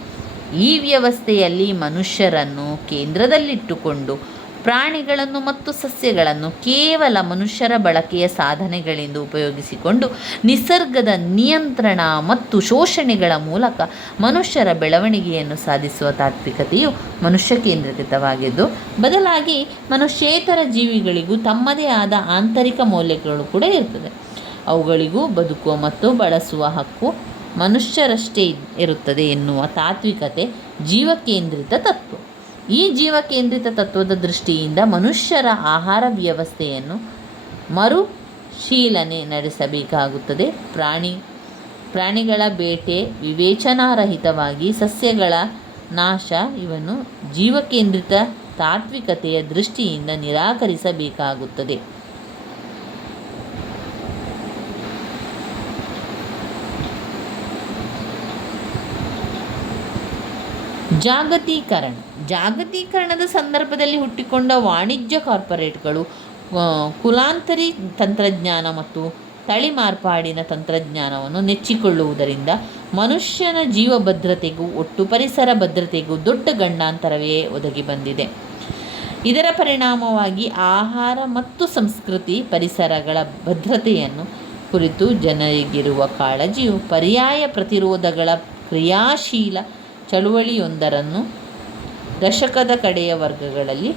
ಈ ವ್ಯವಸ್ಥೆಯಲ್ಲಿ ಮನುಷ್ಯರನ್ನು ಕೇಂದ್ರದಲ್ಲಿಟ್ಟುಕೊಂಡು ಪ್ರಾಣಿಗಳನ್ನು ಮತ್ತು ಸಸ್ಯಗಳನ್ನು ಕೇವಲ ಮನುಷ್ಯರ ಬಳಕೆಯ ಸಾಧನೆಗಳಿಂದ ಉಪಯೋಗಿಸಿಕೊಂಡು ನಿಸರ್ಗದ ನಿಯಂತ್ರಣ ಮತ್ತು ಶೋಷಣೆಗಳ ಮೂಲಕ ಮನುಷ್ಯರ ಬೆಳವಣಿಗೆಯನ್ನು ಸಾಧಿಸುವ ತಾತ್ವಿಕತೆಯು ಮನುಷ್ಯ ಕೇಂದ್ರೀಕೃತವಾಗಿದ್ದು, ಬದಲಾಗಿ ಮನುಷ್ಯೇತರ ಜೀವಿಗಳಿಗೂ ತಮ್ಮದೇ ಆದ ಆಂತರಿಕ ಮೌಲ್ಯಗಳು ಕೂಡ ಇರ್ತದೆ. ಅವುಗಳಿಗೂ ಬದುಕುವ ಮತ್ತು ಬಳಸುವ ಹಕ್ಕು ಮನುಷ್ಯರಷ್ಟೇ ಇರುತ್ತದೆ ಎನ್ನುವ ತಾತ್ವಿಕತೆ ಜೀವಕೇಂದ್ರಿತ ತತ್ವ. ಈ ಜೀವಕೇಂದ್ರಿತ ತತ್ವದ ದೃಷ್ಟಿಯಿಂದ ಮನುಷ್ಯರ ಆಹಾರ ವ್ಯವಸ್ಥೆಯನ್ನು ಮರುಶೀಲನೆ ನಡೆಸಬೇಕಾಗುತ್ತದೆ. ಪ್ರಾಣಿಗಳ ಬೇಟೆ, ವಿವೇಚನಾರಹಿತವಾಗಿ ಸಸ್ಯಗಳ ನಾಶ ಇವನ್ನು ಜೀವಕೇಂದ್ರಿತ ತಾತ್ವಿಕತೆಯ ದೃಷ್ಟಿಯಿಂದ ನಿರಾಕರಿಸಬೇಕಾಗುತ್ತದೆ. ಜಾಗತೀಕರಣದ ಸಂದರ್ಭದಲ್ಲಿ ಹುಟ್ಟಿಕೊಂಡ ವಾಣಿಜ್ಯ ಕಾರ್ಪೊರೇಟ್ಗಳು ಕುಲಾಂತರಿ ತಂತ್ರಜ್ಞಾನ ಮತ್ತು ತಳಿ ಮಾರ್ಪಾಡಿನ ತಂತ್ರಜ್ಞಾನವನ್ನು ನೆಚ್ಚಿಕೊಳ್ಳುವುದರಿಂದ ಮನುಷ್ಯನ ಜೀವ ಭದ್ರತೆಗೂ ಒಟ್ಟು ಪರಿಸರ ಭದ್ರತೆಗೂ ದೊಡ್ಡ ಗಂಡಾಂತರವೇ ಒದಗಿ ಬಂದಿದೆ. ಇದರ ಪರಿಣಾಮವಾಗಿ ಆಹಾರ ಮತ್ತು ಸಂಸ್ಕೃತಿ ಪರಿಸರಗಳ ಭದ್ರತೆಯನ್ನು ಕುರಿತು ಜನರಿಗಿರುವ ಕಾಳಜಿಯು ಪರ್ಯಾಯ ಪ್ರತಿರೋಧಗಳ ಕ್ರಿಯಾಶೀಲ ಚಳುವಳಿಯೊಂದರನ್ನು ದಶಕದ ಕಡೆಯ ವರ್ಗಗಳಲ್ಲಿ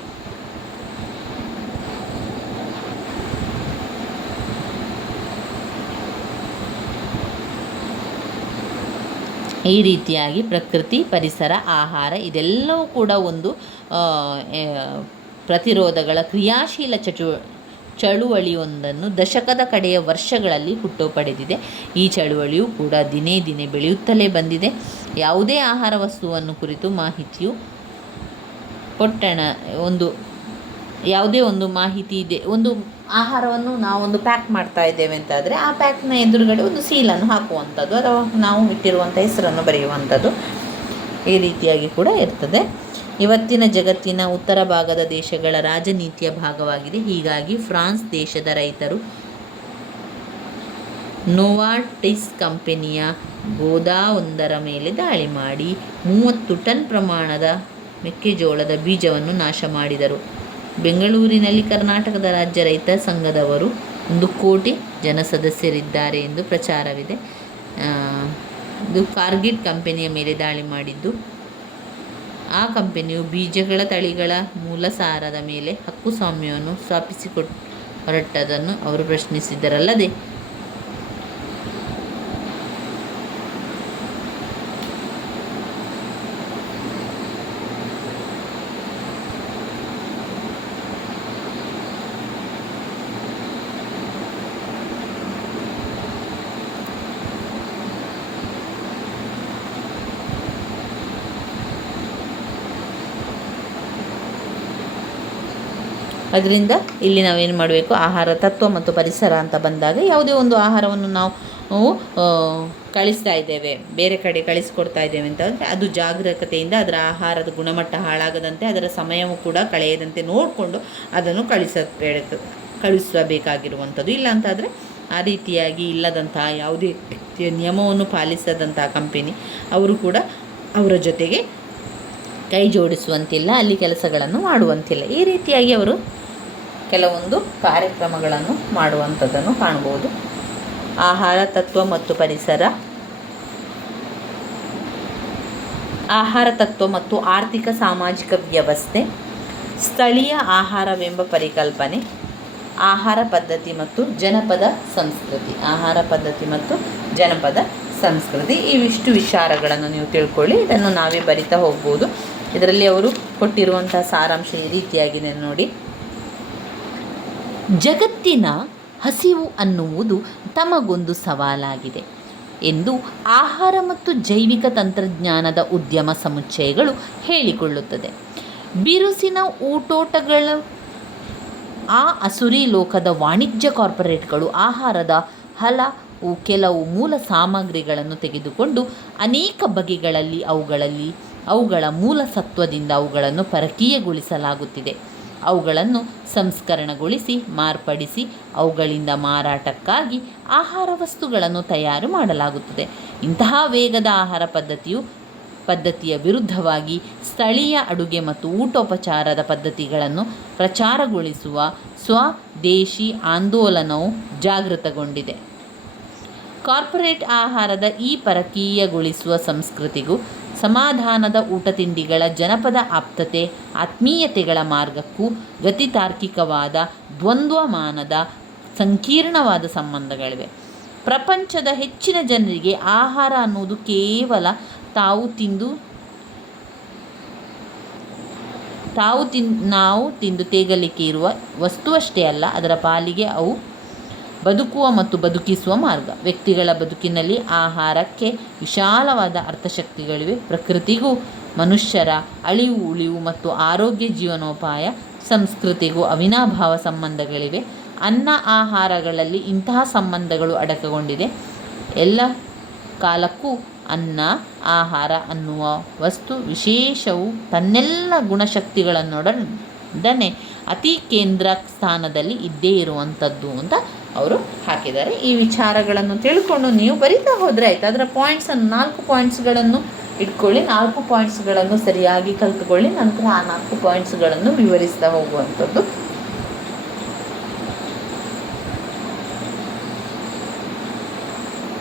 ಈ ರೀತಿಯಾಗಿ ಪ್ರಕೃತಿ, ಪರಿಸರ, ಆಹಾರ ಇದೆಲ್ಲವೂ ಕೂಡ ಒಂದು ಪ್ರತಿರೋಧಗಳ ಕ್ರಿಯಾಶೀಲ ಚಳುವಳಿಯೊಂದನ್ನು ದಶಕದ ಕಡೆಯ ವರ್ಷಗಳಲ್ಲಿ ಹುಟ್ಟು ಪಡೆದಿದೆ. ಈ ಚಳುವಳಿಯು ಕೂಡ ದಿನೇ ದಿನೇ ಬೆಳೆಯುತ್ತಲೇ ಬಂದಿದೆ. ಯಾವುದೇ ಆಹಾರ ವಸ್ತುವನ್ನು ಕುರಿತು ಮಾಹಿತಿಯು ಯಾವುದೇ ಒಂದು ಮಾಹಿತಿ ಇದೆ. ಒಂದು ಆಹಾರವನ್ನು ನಾವೊಂದು ಪ್ಯಾಕ್ ಮಾಡ್ತಾ ಇದ್ದೇವೆ ಅಂತಾದರೆ ಆ ಪ್ಯಾಕ್ನ ಎದುರುಗಡೆ ಒಂದು ಸೀಲನ್ನು ಹಾಕುವಂಥದ್ದು ಅಥವಾ ನಾವು ಇಟ್ಟಿರುವಂಥ ಹೆಸರನ್ನು ಬರೆಯುವಂಥದ್ದು ಈ ರೀತಿಯಾಗಿ ಕೂಡ ಇರ್ತದೆ. ಇವತ್ತಿನ ಜಗತ್ತಿನ ಉತ್ತರ ಭಾಗದ ದೇಶಗಳ ರಾಜನೀತಿಯ ಭಾಗವಾಗಿದೆ. ಹೀಗಾಗಿ ಫ್ರಾನ್ಸ್ ದೇಶದ ರೈತರು ನೋವಾರ್ಟಿಸ್ ಕಂಪನಿಯ ಗೋದಾವೊಂದರ ಮೇಲೆ ದಾಳಿ ಮಾಡಿ 30 ಟನ್ ಪ್ರಮಾಣದ ಮೆಕ್ಕೆಜೋಳದ ಬೀಜವನ್ನು ನಾಶ ಮಾಡಿದರು. ಬೆಂಗಳೂರಿನಲ್ಲಿ ಕರ್ನಾಟಕದ ರಾಜ್ಯ ರೈತ ಸಂಘದವರು 1 ಕೋಟಿ ಜನ ಸದಸ್ಯರಿದ್ದಾರೆ ಎಂದು ಪ್ರಚಾರವಿದೆ. ಇದು ಕಾರ್ಗಿಲ್ ಕಂಪನಿಯ ಮೇಲೆ ದಾಳಿ ಮಾಡಿದ್ದು, ಆ ಕಂಪನಿಯು ಬೀಜಗಳ ತಳಿಗಳ ಮೂಲಸಾರದ ಮೇಲೆ ಹಕ್ಕುಸ್ವಾಮ್ಯವನ್ನು ಹೊರಟದನ್ನು ಅವರು ಪ್ರಶ್ನಿಸಿದ್ದರಲ್ಲದೆ ಅದರಿಂದ ಇಲ್ಲಿ ನಾವೇನು ಮಾಡಬೇಕು, ಆಹಾರ ತತ್ವ ಮತ್ತು ಪರಿಸರ ಅಂತ ಬಂದಾಗ ಯಾವುದೇ ಒಂದು ಆಹಾರವನ್ನು ನಾವು ಕಳಿಸ್ತಾ ಇದ್ದೇವೆ, ಬೇರೆ ಕಡೆ ಕಳಿಸ್ಕೊಡ್ತಾ ಇದ್ದೇವೆ ಅಂತಂದರೆ ಅದು ಜಾಗರೂಕತೆಯಿಂದ ಅದರ ಆಹಾರದ ಗುಣಮಟ್ಟ ಹಾಳಾಗದಂತೆ, ಅದರ ಸಮಯವೂ ಕೂಡ ಕಳೆಯದಂತೆ ನೋಡಿಕೊಂಡು ಅದನ್ನು ಕಳಿಸಬೇಕಾಗಿರುವಂಥದ್ದು. ಇಲ್ಲ ಅಂತಾದರೆ ಆ ರೀತಿಯಾಗಿ ಇಲ್ಲದಂತಹ ಯಾವುದೇ ನಿಯಮವನ್ನು ಪಾಲಿಸದಂತಹ ಕಂಪನಿ ಅವರು ಕೂಡ ಅವರ ಜೊತೆಗೆ ಕೈ ಜೋಡಿಸುವಂತಿಲ್ಲ, ಅಲ್ಲಿ ಕೆಲಸಗಳನ್ನು ಮಾಡುವಂತಿಲ್ಲ. ಈ ರೀತಿಯಾಗಿ ಅವರು ಕೆಲವೊಂದು ಕಾರ್ಯಕ್ರಮಗಳನ್ನು ಮಾಡುವಂಥದ್ದನ್ನು ಕಾಣ್ಬೋದು. ಆಹಾರ ತತ್ವ ಮತ್ತು ಪರಿಸರ, ಆಹಾರ ತತ್ವ ಮತ್ತು ಆರ್ಥಿಕ ಸಾಮಾಜಿಕ ವ್ಯವಸ್ಥೆ, ಸ್ಥಳೀಯ ಆಹಾರವೆಂಬ ಪರಿಕಲ್ಪನೆ, ಆಹಾರ ಪದ್ಧತಿ ಮತ್ತು ಜನಪದ ಸಂಸ್ಕೃತಿ. ಆಹಾರ ಪದ್ಧತಿ ಮತ್ತು ಜನಪದ ಸಂಸ್ಕೃತಿ, ಇವಿಷ್ಟು ವಿಚಾರಗಳನ್ನು ನೀವು ತಿಳ್ಕೊಳ್ಳಿ. ಇದನ್ನು ನಾವೇ ಬರಿತಾ ಹೋಗ್ಬೋದು. ಇದರಲ್ಲಿ ಅವರು ಕೊಟ್ಟಿರುವಂಥ ಸಾರಾಂಶ ಈ ರೀತಿಯಾಗಿದೆ ನೋಡಿ. ಜಗತ್ತಿನ ಹಸಿವು ಅನ್ನುವುದು ತಮಗೊಂದು ಸವಾಲಾಗಿದೆ ಎಂದು ಆಹಾರ ಮತ್ತು ಜೈವಿಕ ತಂತ್ರಜ್ಞಾನದ ಉದ್ಯಮ ಸಮುಚ್ಚಯಗಳು ಹೇಳಿಕೊಳ್ಳುತ್ತದೆ. ಬಿರುಸಿನ ಊಟೋಟಗಳು, ಆ ಅಸುರಿ ಲೋಕದ ವಾಣಿಜ್ಯ ಕಾರ್ಪೊರೇಟ್ಗಳು ಆಹಾರದ ಕೆಲವು ಮೂಲ ಸಾಮಗ್ರಿಗಳನ್ನು ತೆಗೆದುಕೊಂಡು ಅನೇಕ ಬಗೆಗಳಲ್ಲಿ ಅವುಗಳ ಮೂಲ ಸತ್ವದಿಂದ ಅವುಗಳನ್ನು ಪರಕೀಯಗೊಳಿಸಲಾಗುತ್ತಿದೆ. ಅವುಗಳನ್ನು ಸಂಸ್ಕರಣಗೊಳಿಸಿ ಮಾರ್ಪಡಿಸಿ ಅವುಗಳಿಂದ ಮಾರಾಟಕ್ಕಾಗಿ ಆಹಾರ ವಸ್ತುಗಳನ್ನು ತಯಾರು ಮಾಡಲಾಗುತ್ತದೆ. ಇಂತಹ ವೇಗದ ಆಹಾರ ಪದ್ಧತಿಯ ವಿರುದ್ಧವಾಗಿ ಸ್ಥಳೀಯ ಅಡುಗೆ ಮತ್ತು ಊಟೋಪಚಾರದ ಪದ್ಧತಿಗಳನ್ನು ಪ್ರಚಾರಗೊಳಿಸುವ ಸ್ವದೇಶಿ ಆಂದೋಲನವು ಜಾಗೃತಗೊಂಡಿದೆ. ಕಾರ್ಪೊರೇಟ್ ಆಹಾರದ ಈ ಪರಕೀಯಗೊಳಿಸುವ ಸಂಸ್ಕೃತಿಗೂ ಸಮಾಧಾನದ ಊಟ ತಿಂಡಿಗಳ ಜನಪದ ಆತ್ಮೀಯತೆಗಳ ಮಾರ್ಗಕ್ಕೂ ಗತಿತಾರ್ಕಿಕವಾದ ದ್ವಂದ್ವಮಾನದ ಸಂಕೀರ್ಣವಾದ ಸಂಬಂಧಗಳಿವೆ. ಪ್ರಪಂಚದ ಹೆಚ್ಚಿನ ಜನರಿಗೆ ಆಹಾರ ಅನ್ನುವುದು ಕೇವಲ ನಾವು ತಿಂದು ತೇಗಲಿಕ್ಕೆ ಇರುವ ವಸ್ತುವಷ್ಟೇ ಅಲ್ಲ, ಅದರ ಪಾಲಿಗೆ ಅವು ಬದುಕುವ ಮತ್ತು ಬದುಕಿಸುವ ಮಾರ್ಗ. ವ್ಯಕ್ತಿಗಳ ಬದುಕಿನಲ್ಲಿ ಆಹಾರಕ್ಕೆ ವಿಶಾಲವಾದ ಅರ್ಥಶಕ್ತಿಗಳಿವೆ. ಪ್ರಕೃತಿಗೂ ಮನುಷ್ಯರ ಅಳಿವು ಉಳಿವು ಮತ್ತು ಆರೋಗ್ಯ ಜೀವನೋಪಾಯ ಸಂಸ್ಕೃತಿಗೂ ಅವಿನಾಭಾವ ಸಂಬಂಧಗಳಿವೆ. ಅನ್ನ ಆಹಾರಗಳಲ್ಲಿ ಇಂತಹ ಸಂಬಂಧಗಳು ಅಡಕಗೊಂಡಿದೆ. ಎಲ್ಲ ಕಾಲಕ್ಕೂ ಅನ್ನ ಆಹಾರ ಅನ್ನುವ ವಸ್ತು ವಿಶೇಷವು ತನ್ನೆಲ್ಲ ಗುಣಶಕ್ತಿಗಳನ್ನೊಡನೆ ಅತಿ ಕೇಂದ್ರ ಸ್ಥಾನದಲ್ಲಿ ಇದ್ದೇ ಇರುವಂಥದ್ದು ಅಂತ ಅವರು ಹಾಕಿದ್ದಾರೆ. ಈ ವಿಚಾರಗಳನ್ನು ತಿಳ್ಕೊಂಡು ನೀವು ಬರಿತಾ ಹೋದರೆ ಆಯಿತು. ಅದರ ಪಾಯಿಂಟ್ಸನ್ನು 4 ಪಾಯಿಂಟ್ಸ್ಗಳನ್ನು ಇಟ್ಕೊಳ್ಳಿ. 4 ಪಾಯಿಂಟ್ಸ್ಗಳನ್ನು ಸರಿಯಾಗಿ ಕಲಿತುಕೊಳ್ಳಿ. ನಂತರ ಆ 4 ಪಾಯಿಂಟ್ಸ್ಗಳನ್ನು ವಿವರಿಸ್ತಾ ಹೋಗುವಂಥದ್ದು.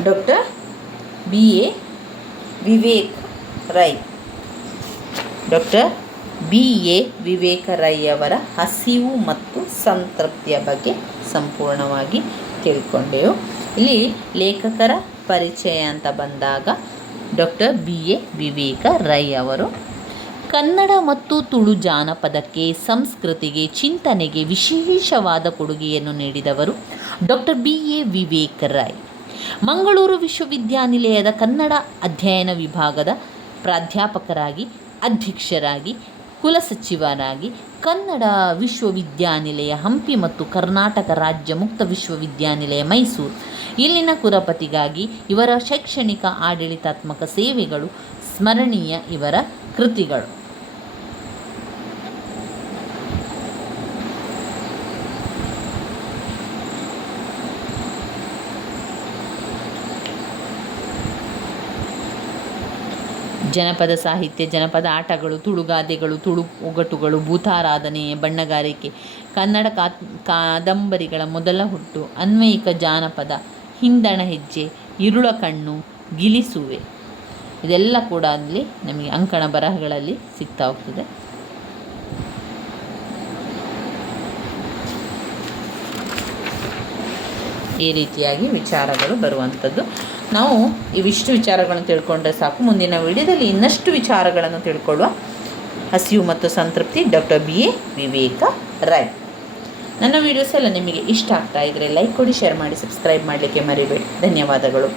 Doctor B.A. Vivek Rai. Doctor B.A. Vivek Rai ಅವರ ಹಸಿವು ಮತ್ತು ಸಂತೃಪ್ತಿಯ ಬಗ್ಗೆ ಸಂಪೂರ್ಣವಾಗಿ ತಿಳ್ಕೊಂಡೆವು. ಇಲ್ಲಿ ಲೇಖಕರ ಪರಿಚಯ ಅಂತ ಬಂದಾಗ ಡಾಕ್ಟರ್ B.A. ವಿವೇಕ ರೈ ಅವರು ಕನ್ನಡ ಮತ್ತು ತುಳು ಜಾನಪದಕ್ಕೆ, ಸಂಸ್ಕೃತಿಗೆ, ಚಿಂತನೆಗೆ ವಿಶೇಷವಾದ ಕೊಡುಗೆಯನ್ನು ನೀಡಿದವರು ಡಾಕ್ಟರ್ B.A. ವಿವೇಕ ರೈ. ಮಂಗಳೂರು ವಿಶ್ವವಿದ್ಯಾನಿಲಯದ ಕನ್ನಡ ಅಧ್ಯಯನ ವಿಭಾಗದ ಪ್ರಾಧ್ಯಾಪಕರಾಗಿ, ಅಧ್ಯಕ್ಷರಾಗಿ, ಕುಲಸಚಿವರಾಗಿ, ಕನ್ನಡ ವಿಶ್ವವಿದ್ಯಾನಿಲಯ ಹಂಪಿ ಮತ್ತು ಕರ್ನಾಟಕ ರಾಜ್ಯ ಮುಕ್ತ ವಿಶ್ವವಿದ್ಯಾನಿಲಯ ಮೈಸೂರು ಇಲ್ಲಿನ ಕುಲಪತಿಗಾಗಿ ಇವರ ಶೈಕ್ಷಣಿಕ ಆಡಳಿತಾತ್ಮಕ ಸೇವೆಗಳು ಸ್ಮರಣೀಯ. ಇವರ ಕೃತಿಗಳು ಜನಪದ ಸಾಹಿತ್ಯ, ಜನಪದ ಆಟಗಳು, ತುಳುಗಾದೆಗಳು, ತುಳು ಒಗಟುಗಳು, ಭೂತಾರಾಧನೆ, ಬಣ್ಣಗಾರಿಕೆ, ಕನ್ನಡ ಕಾದಂಬರಿಗಳ ಮೊದಲ ಹುಟ್ಟು, ಅನ್ವಯಿಕ ಜಾನಪದ, ಹಿಂದಣ ಹೆಜ್ಜೆ, ಇರುಳ ಕಣ್ಣು, ಗಿಲಿಸುವೆ, ಇದೆಲ್ಲ ಕೂಡ ಅಲ್ಲಿ ನಮಗೆ ಅಂಕಣ ಬರಹಗಳಲ್ಲಿ ಸಿಗ್ತಾ ಹೋಗ್ತದೆ. ಈ ರೀತಿಯಾಗಿ ವಿಚಾರಗಳು ಬರುವಂಥದ್ದು. ನಾವು ಇವಿಷ್ಟು ವಿಚಾರಗಳನ್ನು ತಿಳ್ಕೊಂಡ್ರೆ ಸಾಕು. ಮುಂದಿನ ವಿಡಿಯೋದಲ್ಲಿ ಇನ್ನಷ್ಟು ವಿಚಾರಗಳನ್ನು ತಿಳ್ಕೊಳ್ಳುವ. ಹಸಿವು ಮತ್ತು ಸಂತೃಪ್ತಿ, ಡಾಕ್ಟರ್ BA ವಿವೇಕ ರಾಯ್. ನನ್ನ ವೀಡಿಯೋಸ್ ಎಲ್ಲ ನಿಮಗೆ ಇಷ್ಟ ಆಗ್ತಾ ಇದ್ದರೆ ಲೈಕ್ ಕೊಡಿ, ಶೇರ್ ಮಾಡಿ, ಸಬ್ಸ್ಕ್ರೈಬ್ ಮಾಡಲಿಕ್ಕೆ ಮರಿಬೇಡಿ. ಧನ್ಯವಾದಗಳು.